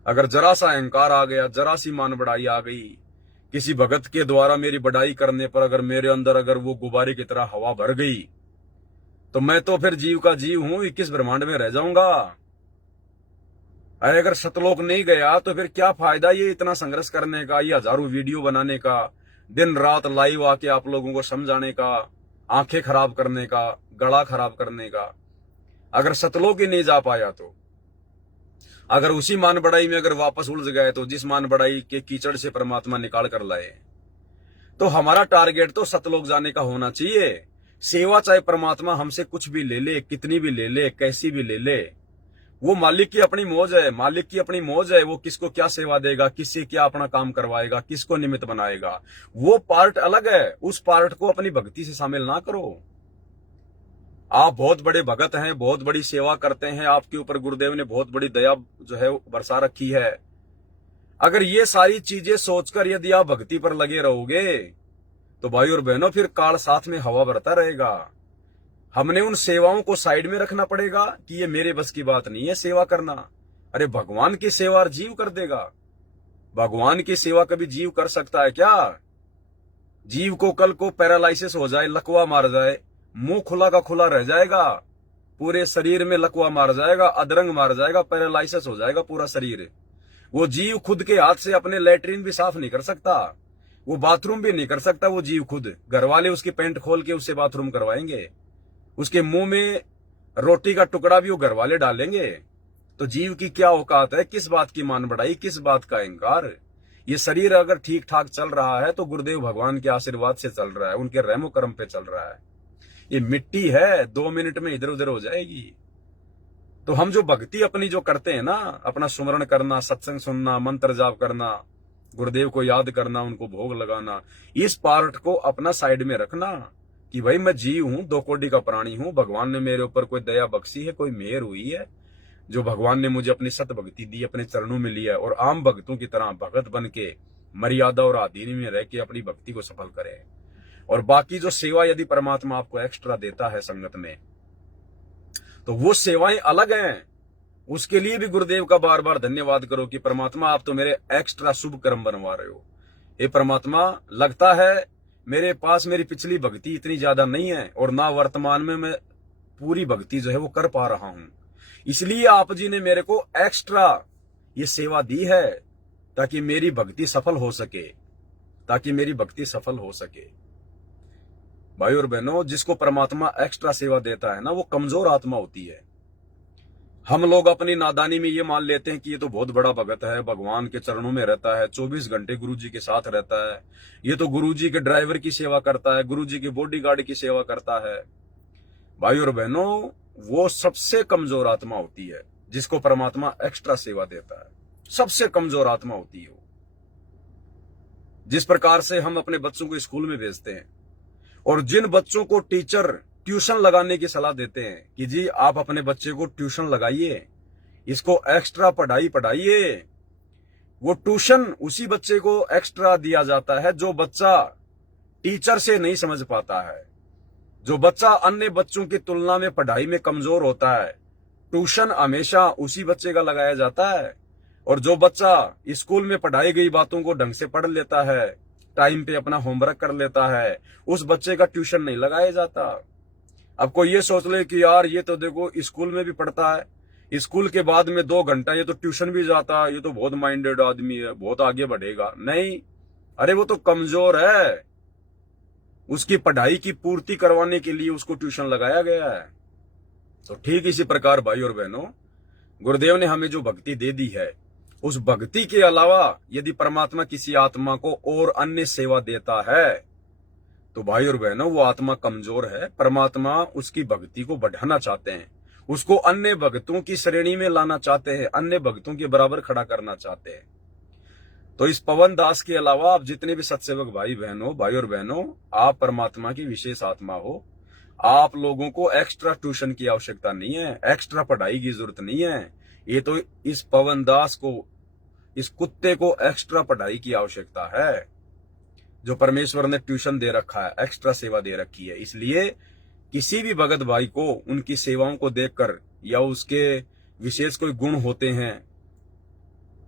अगर जरा सा अहंकार आ गया, जरा सी मान बढ़ाई आ गई, किसी भगत के द्वारा मेरी बढ़ाई करने पर अगर मेरे अंदर अगर वो गुब्बारे की तरह हवा भर गई, तो मैं तो फिर जीव का जीव हूं, 21 ब्रह्मांड में रह जाऊंगा। अगर सतलोक नहीं गया तो फिर क्या फायदा ये इतना संघर्ष करने का, ये हजारों वीडियो बनाने का, दिन रात लाइव आके आप लोगों को समझाने का, आंखें खराब करने का, गला खराब करने का। अगर सतलोक ही नहीं जा पाया तो, अगर उसी मान बढ़ाई में अगर वापस उलझ गए, तो जिस मान बढ़ाई के कीचड़ से परमात्मा निकाल कर लाए, तो हमारा टारगेट तो सतलोक जाने का होना चाहिए। सेवा चाहे परमात्मा हमसे कुछ भी ले ले, कितनी भी ले ले, कैसी भी ले ले, वो मालिक की अपनी मौज है, मालिक की अपनी मौज है, वो किसको क्या सेवा देगा, किससे क्या अपना काम करवाएगा, किसको निमित्त बनाएगा, वो पार्ट अलग है। उस पार्ट को अपनी भक्ति से शामिल ना करो। आप बहुत बड़े भगत हैं, बहुत बड़ी सेवा करते हैं, आपके ऊपर गुरुदेव ने बहुत बड़ी दया जो है बरसा रखी है। अगर ये सारी चीजें सोचकर यदि आप भक्ति पर लगे रहोगे तो भाई और बहनों फिर काल साथ में हवा भरता रहेगा। हमने उन सेवाओं को साइड में रखना पड़ेगा कि ये मेरे बस की बात नहीं है सेवा करना। अरे भगवान की सेवा जीव कर देगा। भगवान की सेवा कभी जीव कर सकता है क्या? जीव को कल को पैरालाइसिस हो जाए, लकवा मार जाए, मुंह खुला का खुला रह जाएगा, पूरे शरीर में लकवा मार जाएगा, अधरंग मार जाएगा, पैरालाइसिस हो जाएगा पूरा शरीर। वो जीव खुद के हाथ से अपने लेटरिन भी साफ नहीं कर सकता, वो बाथरूम भी नहीं कर सकता। वो जीव खुद, घर वाले उसकी पैंट खोल के उससे बाथरूम करवाएंगे, उसके मुंह में रोटी का टुकड़ा भी वो घर वाले डालेंगे। तो जीव की क्या औकात है? किस बात की मान बढ़ाई, किस बात का इंकार? ये शरीर अगर ठीक ठाक चल रहा है तो गुरुदेव भगवान के आशीर्वाद से चल रहा है, उनके रहमो करम पे चल रहा है। ये मिट्टी है, 2 मिनट में इधर उधर हो जाएगी। तो हम जो भक्ति अपनी जो करते हैं ना, अपना सुमरण करना, सत्संग सुनना, मंत्र जाप करना, गुरुदेव को याद करना, उनको भोग लगाना, इस पार्ट को अपना साइड में रखना कि भाई मैं जीव हूं, 2 कोटि का प्राणी हूं, भगवान ने मेरे ऊपर कोई दया बख्शी है, कोई मेहर हुई है, जो भगवान ने मुझे अपनी सत भक्ति दी, अपने चरणों में लिया, और आम भक्तों की तरह भगत बन के मर्यादा और अधीन में रह के अपनी भक्ति को सफल करें। और बाकी जो सेवा यदि परमात्मा आपको एक्स्ट्रा देता है संगत में, तो वो सेवाएं अलग हैं। उसके लिए भी गुरुदेव का बार बार धन्यवाद करो कि परमात्मा आप तो मेरे एक्स्ट्रा शुभ कर्म बनवा रहे हो। हे परमात्मा, लगता है मेरे पास मेरी पिछली भक्ति इतनी ज्यादा नहीं है और ना वर्तमान में मैं पूरी भक्ति जो है वो कर पा रहा हूं, इसलिए आप जी ने मेरे को एक्स्ट्रा ये सेवा दी है ताकि मेरी भक्ति सफल हो सके, ताकि मेरी भक्ति सफल हो सके। भाई और बहनों, जिसको परमात्मा एक्स्ट्रा सेवा देता है ना, वो कमजोर आत्मा होती है। हम लोग अपनी नादानी में ये मान लेते हैं कि ये तो बहुत बड़ा भगत है, भगवान के चरणों में रहता है, 24 घंटे गुरुजी के साथ रहता है, ये तो गुरुजी के ड्राइवर की सेवा करता है, गुरुजी के बॉडीगार्ड की सेवा करता है। भाई और बहनों, वो सबसे कमजोर आत्मा होती है जिसको परमात्मा एक्स्ट्रा सेवा देता है। सबसे कमजोर आत्मा होती है वो। जिस प्रकार से हम अपने बच्चों को स्कूल में भेजते हैं और जिन बच्चों को टीचर ट्यूशन लगाने की सलाह देते हैं कि जी आप अपने बच्चे को ट्यूशन लगाइए, इसको एक्स्ट्रा पढ़ाई पढ़ाइए, वो ट्यूशन उसी बच्चे को एक्स्ट्रा दिया जाता है जो बच्चा टीचर से नहीं समझ पाता है, जो बच्चा अन्य बच्चों की तुलना में पढ़ाई में कमजोर होता है। ट्यूशन हमेशा उसी बच्चे का लगाया जाता है। और जो बच्चा स्कूल में पढ़ाई गई बातों को ढंग से पढ़ लेता है, टाइम पे अपना होमवर्क कर लेता है, उस बच्चे का ट्यूशन नहीं लगाया जाता। अब कोई ये सोच ले कि यार ये तो देखो स्कूल में भी पढ़ता है, स्कूल के बाद में 2 घंटा ये तो ट्यूशन भी जाता है, ये तो बहुत माइंडेड आदमी है, बहुत आगे बढ़ेगा। नहीं, अरे वो तो कमजोर है, उसकी पढ़ाई की पूर्ति करवाने के लिए उसको ट्यूशन लगाया गया है। तो ठीक इसी प्रकार भाई और बहनों, गुरुदेव ने हमें जो भक्ति दे दी है, उस भक्ति के अलावा यदि परमात्मा किसी आत्मा को और अन्य सेवा देता है तो भाई और बहनों वो आत्मा कमजोर है। परमात्मा उसकी भक्ति को बढ़ाना चाहते हैं, उसको अन्य भक्तों की श्रेणी में लाना चाहते हैं, अन्य भक्तों के बराबर खड़ा करना चाहते हैं। तो इस पवन दास के अलावा आप जितने भी सत्सेवक भाई और बहनों, आप परमात्मा की विशेष आत्मा हो। आप लोगों को एक्स्ट्रा ट्यूशन की आवश्यकता नहीं है, एक्स्ट्रा पढ़ाई की जरूरत नहीं है। ये तो इस पवन दास को, इस कुत्ते को एक्स्ट्रा पढ़ाई की आवश्यकता है, जो परमेश्वर ने ट्यूशन दे रखा है, एक्स्ट्रा सेवा दे रखी है। इसलिए किसी भी भगत भाई को उनकी सेवाओं को देखकर या उसके विशेष कोई गुण होते हैं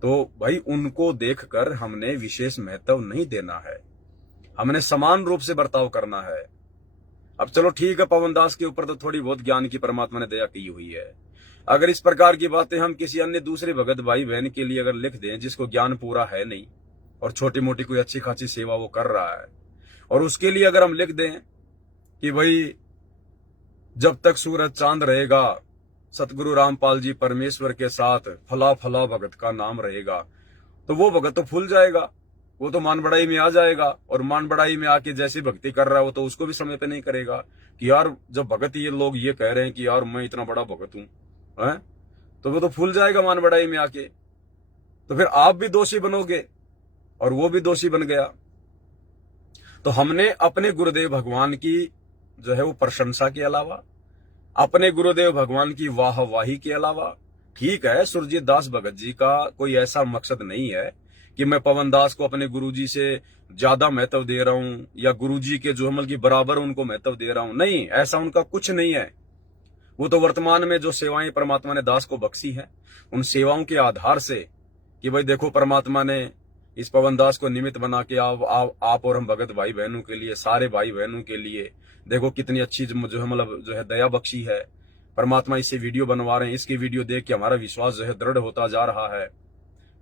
तो भाई उनको देखकर हमने विशेष महत्व नहीं देना है, हमने समान रूप से बर्ताव करना है। अब चलो ठीक है, पवन दास के ऊपर तो थोड़ी बहुत ज्ञान की परमात्मा ने दया की हुई है। अगर इस प्रकार की बातें हम किसी अन्य दूसरे भगत भाई बहन के लिए अगर लिख दें जिसको ज्ञान पूरा है नहीं और छोटी मोटी कोई अच्छी खासी सेवा वो कर रहा है, और उसके लिए अगर हम लिख दें कि भाई जब तक सूरज चांद रहेगा सतगुरु रामपाल जी परमेश्वर के साथ फला फला भगत का नाम रहेगा, तो वो भगत तो फूल जाएगा, वो तो मान बढ़ाई में आ जाएगा। और मान बढ़ाई में आके जैसी भक्ति कर रहा है वो तो उसको भी समय पे नहीं करेगा कि यार जब भगत ये लोग ये कह रहे हैं कि यार मैं इतना बड़ा भगत हूं, तो वो तो फूल जाएगा मान बढ़ाई में आके, तो फिर आप भी दोषी बनोगे और वो भी दोषी बन गया। तो हमने अपने गुरुदेव भगवान की जो है वो प्रशंसा के अलावा, अपने गुरुदेव भगवान की वाहवाही के अलावा, ठीक है सुरजीत दास भगत जी का कोई ऐसा मकसद नहीं है कि मैं पवन दास को अपने गुरुजी से ज्यादा महत्व दे रहा हूं या गुरुजी के जो अमल की बराबर उनको महत्व दे रहा हूं, नहीं, ऐसा उनका कुछ नहीं है। वो तो वर्तमान में जो सेवाएं परमात्मा ने दास को बख्शी हैं, उन सेवाओं के आधार से कि भाई देखो परमात्मा ने इस पवन दास को निमित्त बना के आप और हम भगत भाई बहनों के लिए, सारे भाई बहनों के लिए देखो कितनी अच्छी जो है मतलब जो है दया बख्शी है। परमात्मा इससे वीडियो बनवा रहे हैं, इसकी वीडियो देख के हमारा विश्वास जो है दृढ़ होता जा रहा है,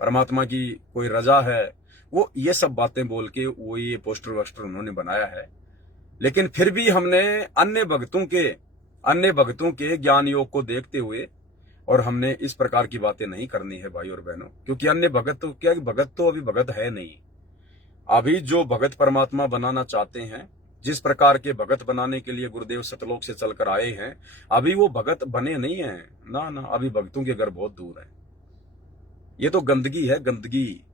परमात्मा की कोई रजा है। वो ये सब बातें बोल के वो ये पोस्टर वोस्टर उन्होंने बनाया है। लेकिन फिर भी हमने अन्य भक्तों के ज्ञान योग को देखते हुए और हमने इस प्रकार की बातें नहीं करनी है भाई और बहनों, क्योंकि अन्य भगत तो क्या, भगत तो अभी भगत है नहीं। अभी जो भगत परमात्मा बनाना चाहते हैं, जिस प्रकार के भगत बनाने के लिए गुरुदेव सतलोक से चलकर आए हैं, अभी वो भगत बने नहीं हैं। ना ना, अभी भक्तों के घर बहुत दूर है। ये तो गंदगी है, गंदगी।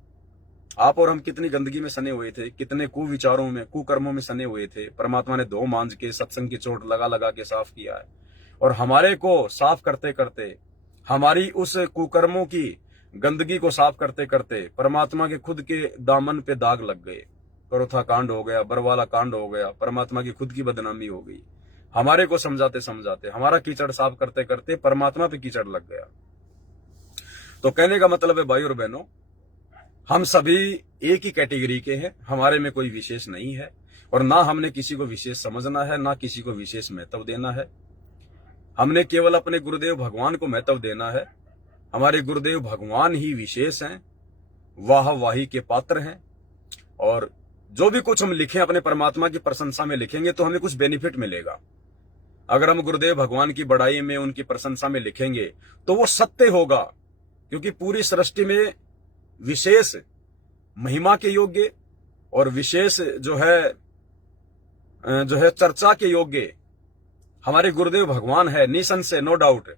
आप और हम कितनी गंदगी में सने हुए थे, कितने कुविचारों में, कुकर्मों में सने हुए थे। परमात्मा ने दो मांझ के सत्संग की चोट लगा लगा के साफ किया है, और हमारे को साफ करते करते, हमारी उस कुकर्मों की गंदगी को साफ करते करते परमात्मा के खुद के दामन पे दाग लग गए। करोथा कांड हो गया, बरवाला कांड हो गया, परमात्मा की खुद की बदनामी हो गई। हमारे को समझाते समझाते, हमारा कीचड़ साफ करते करते परमात्मा पे कीचड़ लग गया। तो कहने का मतलब है भाई और बहनों, हम सभी एक ही कैटेगरी के हैं, हमारे में कोई विशेष नहीं है, और ना हमने किसी को विशेष समझना है, ना किसी को विशेष महत्व देना है। हमने केवल अपने गुरुदेव भगवान को महत्व देना है। हमारे गुरुदेव भगवान ही विशेष हैं, वाहवाही के पात्र हैं, और जो भी कुछ हम लिखें अपने परमात्मा की प्रशंसा में लिखेंगे तो हमें कुछ बेनिफिट मिलेगा। अगर हम गुरुदेव भगवान की बड़ाई में, उनकी प्रशंसा में लिखेंगे तो वो सत्य होगा, क्योंकि पूरी सृष्टि में विशेष महिमा के योग्य और विशेष जो है चर्चा के योग्य हमारे गुरुदेव भगवान है, निसंशय, नो डाउट।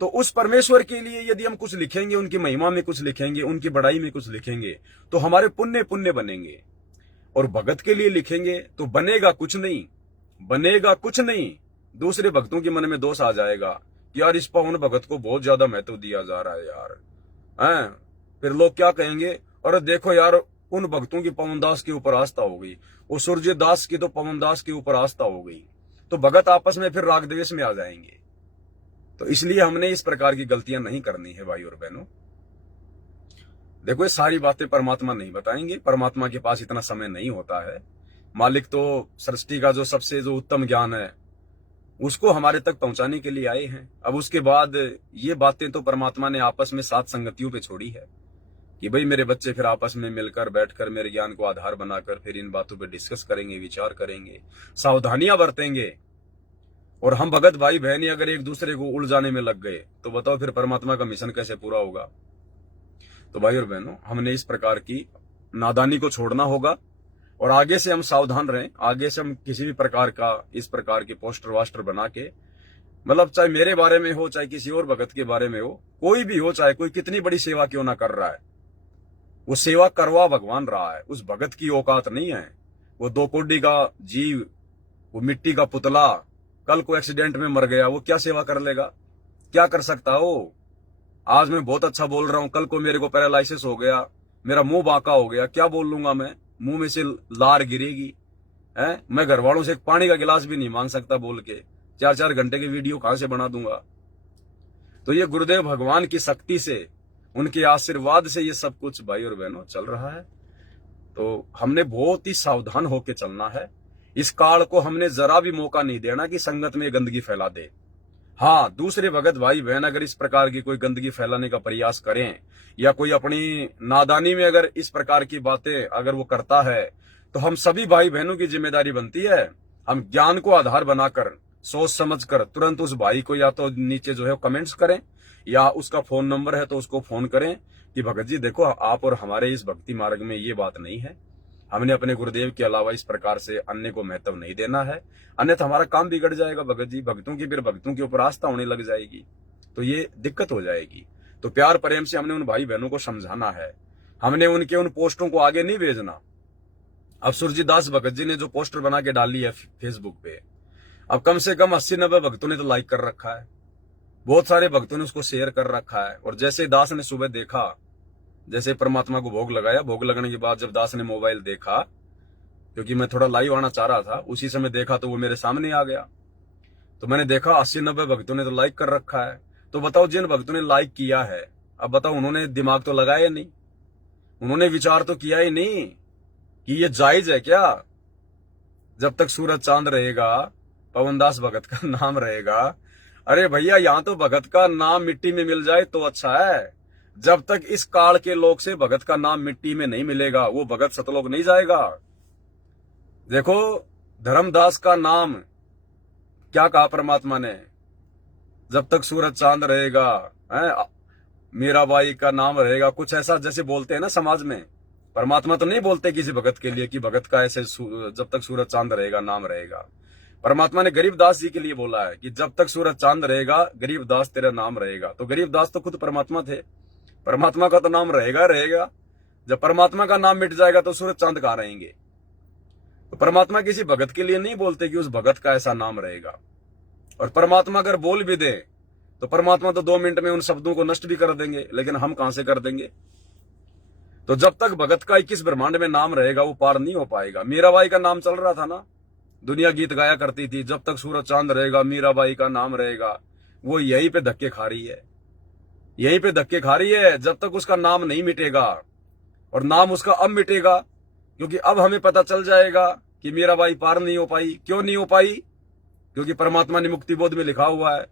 तो उस परमेश्वर के लिए यदि हम कुछ लिखेंगे, उनकी महिमा में कुछ लिखेंगे, उनकी बड़ाई में कुछ लिखेंगे, तो हमारे पुण्य पुण्य बनेंगे। और भगत के लिए लिखेंगे तो बनेगा कुछ नहीं, बनेगा कुछ नहीं। दूसरे भक्तों के मन में दोष आ जाएगा कि यार इस पावन भगत को बहुत ज्यादा महत्व दिया जा रहा है यार, हैं? फिर लोग क्या कहेंगे, और देखो यार उन भक्तों की पवन दास के ऊपर आस्था हो गई, वो सूरजीत दास की तो पवन दास के ऊपर आस्था हो गई, तो भगत आपस में फिर राग द्वेष में आ जाएंगे। तो इसलिए हमने इस प्रकार की गलतियां नहीं करनी है भाई और बहनों। देखो ये सारी बातें परमात्मा नहीं बताएंगे, परमात्मा के पास इतना समय नहीं होता है। मालिक तो सृष्टि का जो सबसे जो उत्तम ज्ञान है उसको हमारे तक पहुंचाने के लिए आए हैं। अब उसके बाद ये बातें तो परमात्मा ने आपस में सात संगतियों पे छोड़ी है कि भाई मेरे बच्चे फिर आपस में मिलकर बैठकर मेरे ज्ञान को आधार बनाकर फिर इन बातों पे डिस्कस करेंगे, विचार करेंगे, सावधानियां बरतेंगे। और हम भगत भाई बहनी अगर एक दूसरे को उलझाने में लग गए तो बताओ फिर परमात्मा का मिशन कैसे पूरा होगा। तो भाई और बहनों, हमने इस प्रकार की नादानी को छोड़ना होगा, और आगे से हम सावधान रहें। आगे से हम किसी भी प्रकार का इस प्रकार के पोस्टर वास्टर बना के, मतलब चाहे मेरे बारे में हो, चाहे किसी और भगत के बारे में हो, कोई भी हो, चाहे कोई कितनी बड़ी सेवा क्यों ना कर रहा है, वो सेवा करवा भगवान रहा है। उस भगत की औकात नहीं है। वो दो कोडी का जीव, वो मिट्टी का पुतला, कल को एक्सीडेंट में मर गया, वो क्या सेवा कर लेगा, क्या कर सकता हो। आज मैं बहुत अच्छा बोल रहा हूं, कल को मेरे को पैरालाइसिस हो गया, मेरा मुंह बांका हो गया, क्या बोल लूंगा मैं, मुंह में से लार गिरेगी है। मैं घर वालों से एक पानी का गिलास भी नहीं मांग सकता बोल के, 4-4 घंटे की वीडियो कहां से बना दूंगा। तो ये गुरुदेव भगवान की शक्ति से, उनके आशीर्वाद से ये सब कुछ भाई और बहनों चल रहा है। तो हमने बहुत ही सावधान होकर चलना है। इस काल को हमने जरा भी मौका नहीं देना कि संगत में गंदगी फैला दे। हाँ, दूसरे भगत भाई बहन अगर इस प्रकार की कोई गंदगी फैलाने का प्रयास करें, या कोई अपनी नादानी में अगर इस प्रकार की बातें अगर वो करता है, तो हम सभी भाई बहनों की जिम्मेदारी बनती है, हम ज्ञान को आधार बनाकर सोच समझकर तुरंत उस भाई को या तो नीचे जो है कमेंट्स करें, या उसका फोन नंबर है तो उसको फोन करें कि भगत जी देखो आप और हमारे इस भक्ति मार्ग में ये बात नहीं है, हमने अपने गुरुदेव के अलावा इस प्रकार से अन्य को महत्व नहीं देना है, अन्यथा हमारा काम बिगड़ जाएगा भगत जी। भक्तों की फिर भक्तों के ऊपर आस्था होने लग जाएगी, तो ये दिक्कत हो जाएगी। तो प्यार प्रेम से हमने उन भाई बहनों को समझाना है, हमने उनके उन पोस्टों को आगे नहीं भेजना। अब सुरजीत दास भगत जी ने जो पोस्टर बना के डाली है फेसबुक पे, अब कम से कम 80-90 भक्तों ने तो लाइक कर रखा है, बहुत सारे भक्तों ने उसको शेयर कर रखा है। और जैसे दास ने सुबह देखा, जैसे परमात्मा को भोग लगाया, भोग लगने के बाद जब दास ने मोबाइल देखा, क्योंकि मैं थोड़ा लाइव आना चाह रहा था, उसी समय देखा तो वो मेरे सामने आ गया। तो मैंने देखा 80-90 भक्तों ने तो लाइक कर रखा है। तो बताओ, जिन भक्तों ने लाइक किया है, अब बताओ उन्होंने दिमाग तो लगाया नहीं, उन्होंने विचार तो किया ही नहीं कि ये जायज है क्या। जब तक सूरज चांद रहेगा, पवनदास भगत का नाम रहेगा। अरे भैया, यहां तो भगत का नाम मिट्टी में मिल जाए तो अच्छा है। जब तक इस काल के लोग से भगत का नाम मिट्टी में नहीं मिलेगा, वो भगत सतलोक नहीं जाएगा। देखो, धर्मदास का नाम क्या कहा परमात्मा ने, जब तक सूरज चांद रहेगा, मीराबाई का नाम रहेगा, कुछ ऐसा जैसे बोलते हैं ना समाज में। परमात्मा तो नहीं बोलते किसी भगत के लिए कि भगत का ऐसे जब तक सूरज चांद रहेगा नाम रहेगा। परमात्मा ने गरीबदास जी के लिए बोला है कि जब तक सूरज चांद रहेगा गरीबदास तेरा नाम रहेगा। तो गरीबदास तो खुद परमात्मा थे, परमात्मा का तो नाम रहेगा रहेगा। जब परमात्मा का नाम मिट जाएगा तो सूरज चांद कहां रहेंगे। तो परमात्मा किसी भगत के लिए नहीं बोलते कि उस भगत का ऐसा नाम रहेगा। और परमात्मा अगर बोल भी दे तो परमात्मा तो 2 मिनट में उन शब्दों को नष्ट भी कर देंगे, लेकिन हम कहां से कर देंगे। तो जब तक भगत का 21 ब्रह्मांड में नाम रहेगा वो पार नहीं हो पाएगा। मीराबाई का नाम चल रहा था ना, दुनिया गीत गाया करती थी, जब तक सूरज चांद रहेगा मीराबाई का नाम रहेगा। वो यहीं पे धक्के खा रही है, यहीं पे धक्के खा रही है। जब तक उसका नाम नहीं मिटेगा, और नाम उसका अब मिटेगा, क्योंकि अब हमें पता चल जाएगा कि मीराबाई पार नहीं हो पाई। क्यों नहीं हो पाई? क्योंकि परमात्मा ने मुक्तिबोध में लिखा हुआ है,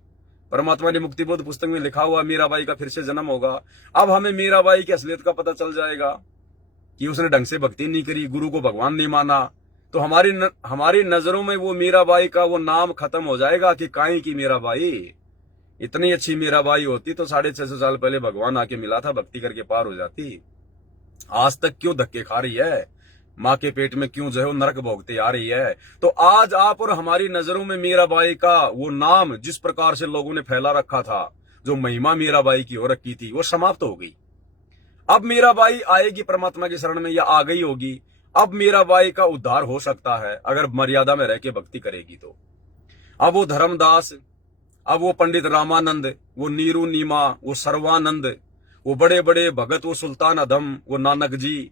परमात्मा ने मुक्तिबोध पुस्तक में लिखा हुआ मीराबाई का फिर से जन्म होगा। अब हमें मीराबाई की असलियत का पता चल जाएगा कि उसने ढंग से भक्ति नहीं करी, गुरु को भगवान नहीं माना। तो हमारी नजरों में वो मीराबाई का वो नाम खत्म हो जाएगा कि काई की मीराबाई। इतनी अच्छी मीराबाई होती तो 650 साल पहले भगवान आके मिला था, भक्ति करके पार हो जाती। आज तक क्यों धक्के खा रही है, माँ के पेट में क्यों जो है नरक भोगते आ रही है। तो आज आप और हमारी नजरों में मीराबाई का वो नाम जिस प्रकार से लोगों ने फैला रखा था, जो महिमा मीराबाई की हो रखी थी, वो समाप्त हो गई। अब मीराबाई आएगी परमात्मा की शरण में, या आ गई होगी। अब मीराबाई का उद्धार हो सकता है अगर मर्यादा में रह के भक्ति करेगी तो। अब वो धर्मदास, अब वो पंडित रामानंद, वो नीरू नीमा, वो सर्वानंद, वो बड़े बड़े भगत, वो सुल्तान अधम, वो नानक जी,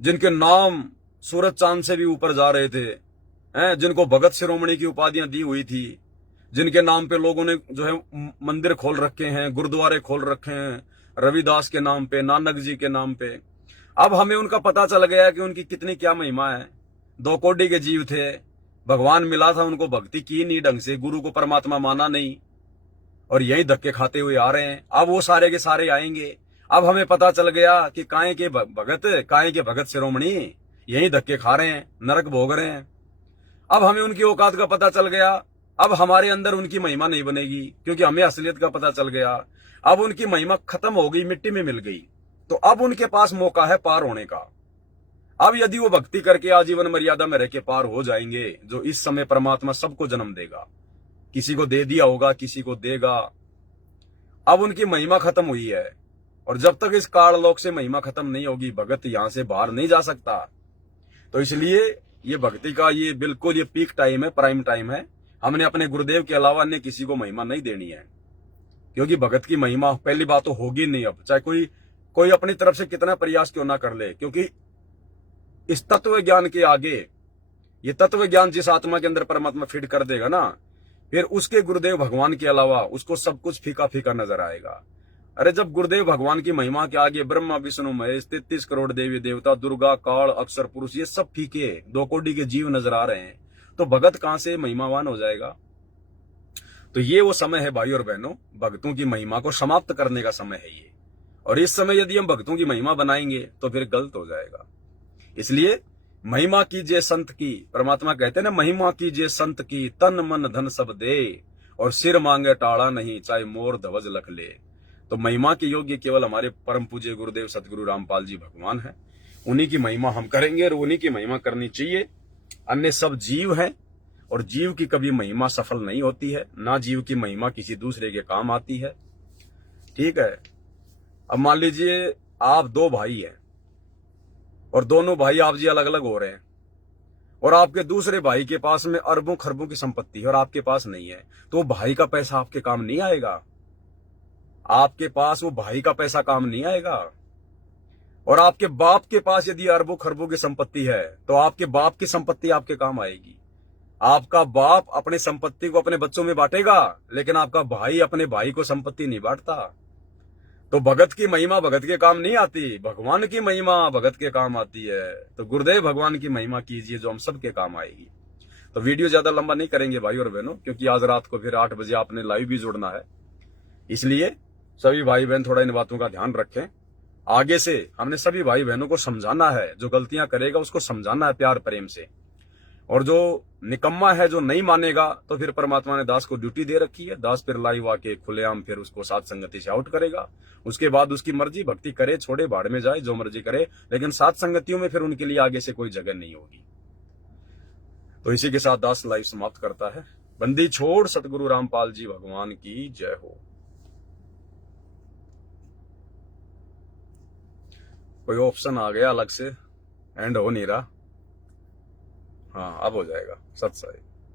जिनके नाम सूरज चांद से भी ऊपर जा रहे थे, जिनको भगत शिरोमणि की उपाधियां दी हुई थी, जिनके नाम पे लोगों ने जो है मंदिर खोल रखे हैं, गुरुद्वारे खोल रखे हैं, रविदास के नाम पे, नानक जी के नाम पे। अब हमें उनका पता चल गया कि उनकी कितनी क्या महिमा है। 2 कोटि के जीव थे, भगवान मिला था उनको, भक्ति की नहीं ढंग से, गुरु को परमात्मा माना नहीं, और यही धक्के खाते हुए आ रहे हैं। अब वो सारे के सारे आएंगे। अब हमें पता चल गया कि काहे के भगत शिरोमणि यही धक्के खा रहे हैं, नरक भोग रहे हैं। अब हमें उनकी औकात का पता चल गया। अब हमारे अंदर उनकी महिमा नहीं बनेगी, क्योंकि हमें असलियत का पता चल गया। अब उनकी महिमा खत्म हो गई, मिट्टी में मिल गई। तो अब उनके पास मौका है पार होने का। अब यदि वो भक्ति करके आजीवन मर्यादा में रह के पार हो जाएंगे, जो इस समय परमात्मा सबको जन्म देगा, किसी को दे दिया होगा, किसी को देगा। अब उनकी महिमा खत्म हुई है, और जब तक इस काललोक से महिमा खत्म नहीं होगी, भगत यहां से बाहर नहीं जा सकता। तो इसलिए ये भक्ति का ये बिल्कुल ये पीक टाइम है, प्राइम टाइम है। हमने अपने गुरुदेव के अलावा अन्य किसी को महिमा नहीं देनी है, क्योंकि भगत की महिमा पहली बात तो होगी नहीं। अब चाहे कोई अपनी तरफ से कितना प्रयास क्यों ना कर ले, क्योंकि इस तत्व ज्ञान के आगे, ये तत्व ज्ञान जिस आत्मा के अंदर परमात्मा फिट कर देगा ना, फिर उसके गुरुदेव भगवान के अलावा उसको सब कुछ फीका फीका नजर आएगा। अरे जब गुरुदेव भगवान की महिमा के आगे ब्रह्मा विष्णु महेश 33 करोड़ देवी देवता, दुर्गा काल अक्षर पुरुष, ये सब फीके 2 कोटि के जीव नजर आ रहे हैं, तो भगत कहां से महिमावान हो जाएगा। तो ये वो समय है भाई और बहनों, भक्तों की महिमा को समाप्त करने का समय है ये। और इस समय यदि हम भक्तों की महिमा बनाएंगे तो फिर गलत हो जाएगा। इसलिए महिमा कीजिए संत की, परमात्मा कहते हैं ना, महिमा कीजिए संत की, तन मन धन सब दे, और सिर मांगे टाड़ा नहीं, चाहे मोर ध्वज लख ले। तो महिमा के योग्य केवल हमारे परम पूज्य गुरुदेव सतगुरु रामपाल जी भगवान है। उन्हीं की महिमा हम करेंगे, और उन्हीं की महिमा करनी चाहिए। अन्य सब जीव हैं, और जीव की कभी महिमा सफल नहीं होती है, ना जीव की महिमा किसी दूसरे के काम आती है। ठीक है, अब मान लीजिए आप दो भाई हैं और दोनों भाई आप जी अलग अलग हो रहे हैं, और आपके दूसरे भाई के पास में अरबों खरबों की संपत्ति है और आपके पास नहीं है, तो वो भाई का पैसा आपके काम नहीं आएगा। आपके पास वो भाई का पैसा काम नहीं आएगा। और आपके बाप के पास यदि अरबों खरबों की संपत्ति है तो आपके बाप की संपत्ति आपके काम आएगी। आपका बाप अपनी संपत्ति को अपने बच्चों में बांटेगा, लेकिन आपका भाई अपने भाई को संपत्ति नहीं बांटता। तो भगत की महिमा भगत के काम नहीं आती, भगवान की महिमा भगत के काम आती है। तो गुरुदेव भगवान की महिमा कीजिए जो हम सबके काम आएगी। तो वीडियो ज्यादा लंबा नहीं करेंगे भाई और बहनों, क्योंकि आज रात को फिर 8 बजे आपने लाइव भी जुड़ना है। इसलिए सभी भाई बहन थोड़ा इन बातों का ध्यान रखें। आगे से हमने सभी भाई बहनों को समझाना है, जो गलतियां करेगा उसको समझाना है प्यार प्रेम से, और जो निकम्मा है जो नहीं मानेगा तो फिर परमात्मा ने दास को ड्यूटी दे रखी है। दास फिर लाइव आके खुलेआम फिर उसको साथ संगति से आउट करेगा। उसके बाद उसकी मर्जी, भक्ति करे छोड़े भाड़ में जाए जो मर्जी करे, लेकिन सात संगतियों में फिर उनके लिए आगे से कोई जगह नहीं होगी। तो इसी के साथ दास लाइव समाप्त करता है। बंदी छोड़ सतगुरु रामपाल जी भगवान की जय हो। कोई ऑप्शन आ गया अलग से, एंड हो नहीं रहा। हाँ अब हो जाएगा। सत साई।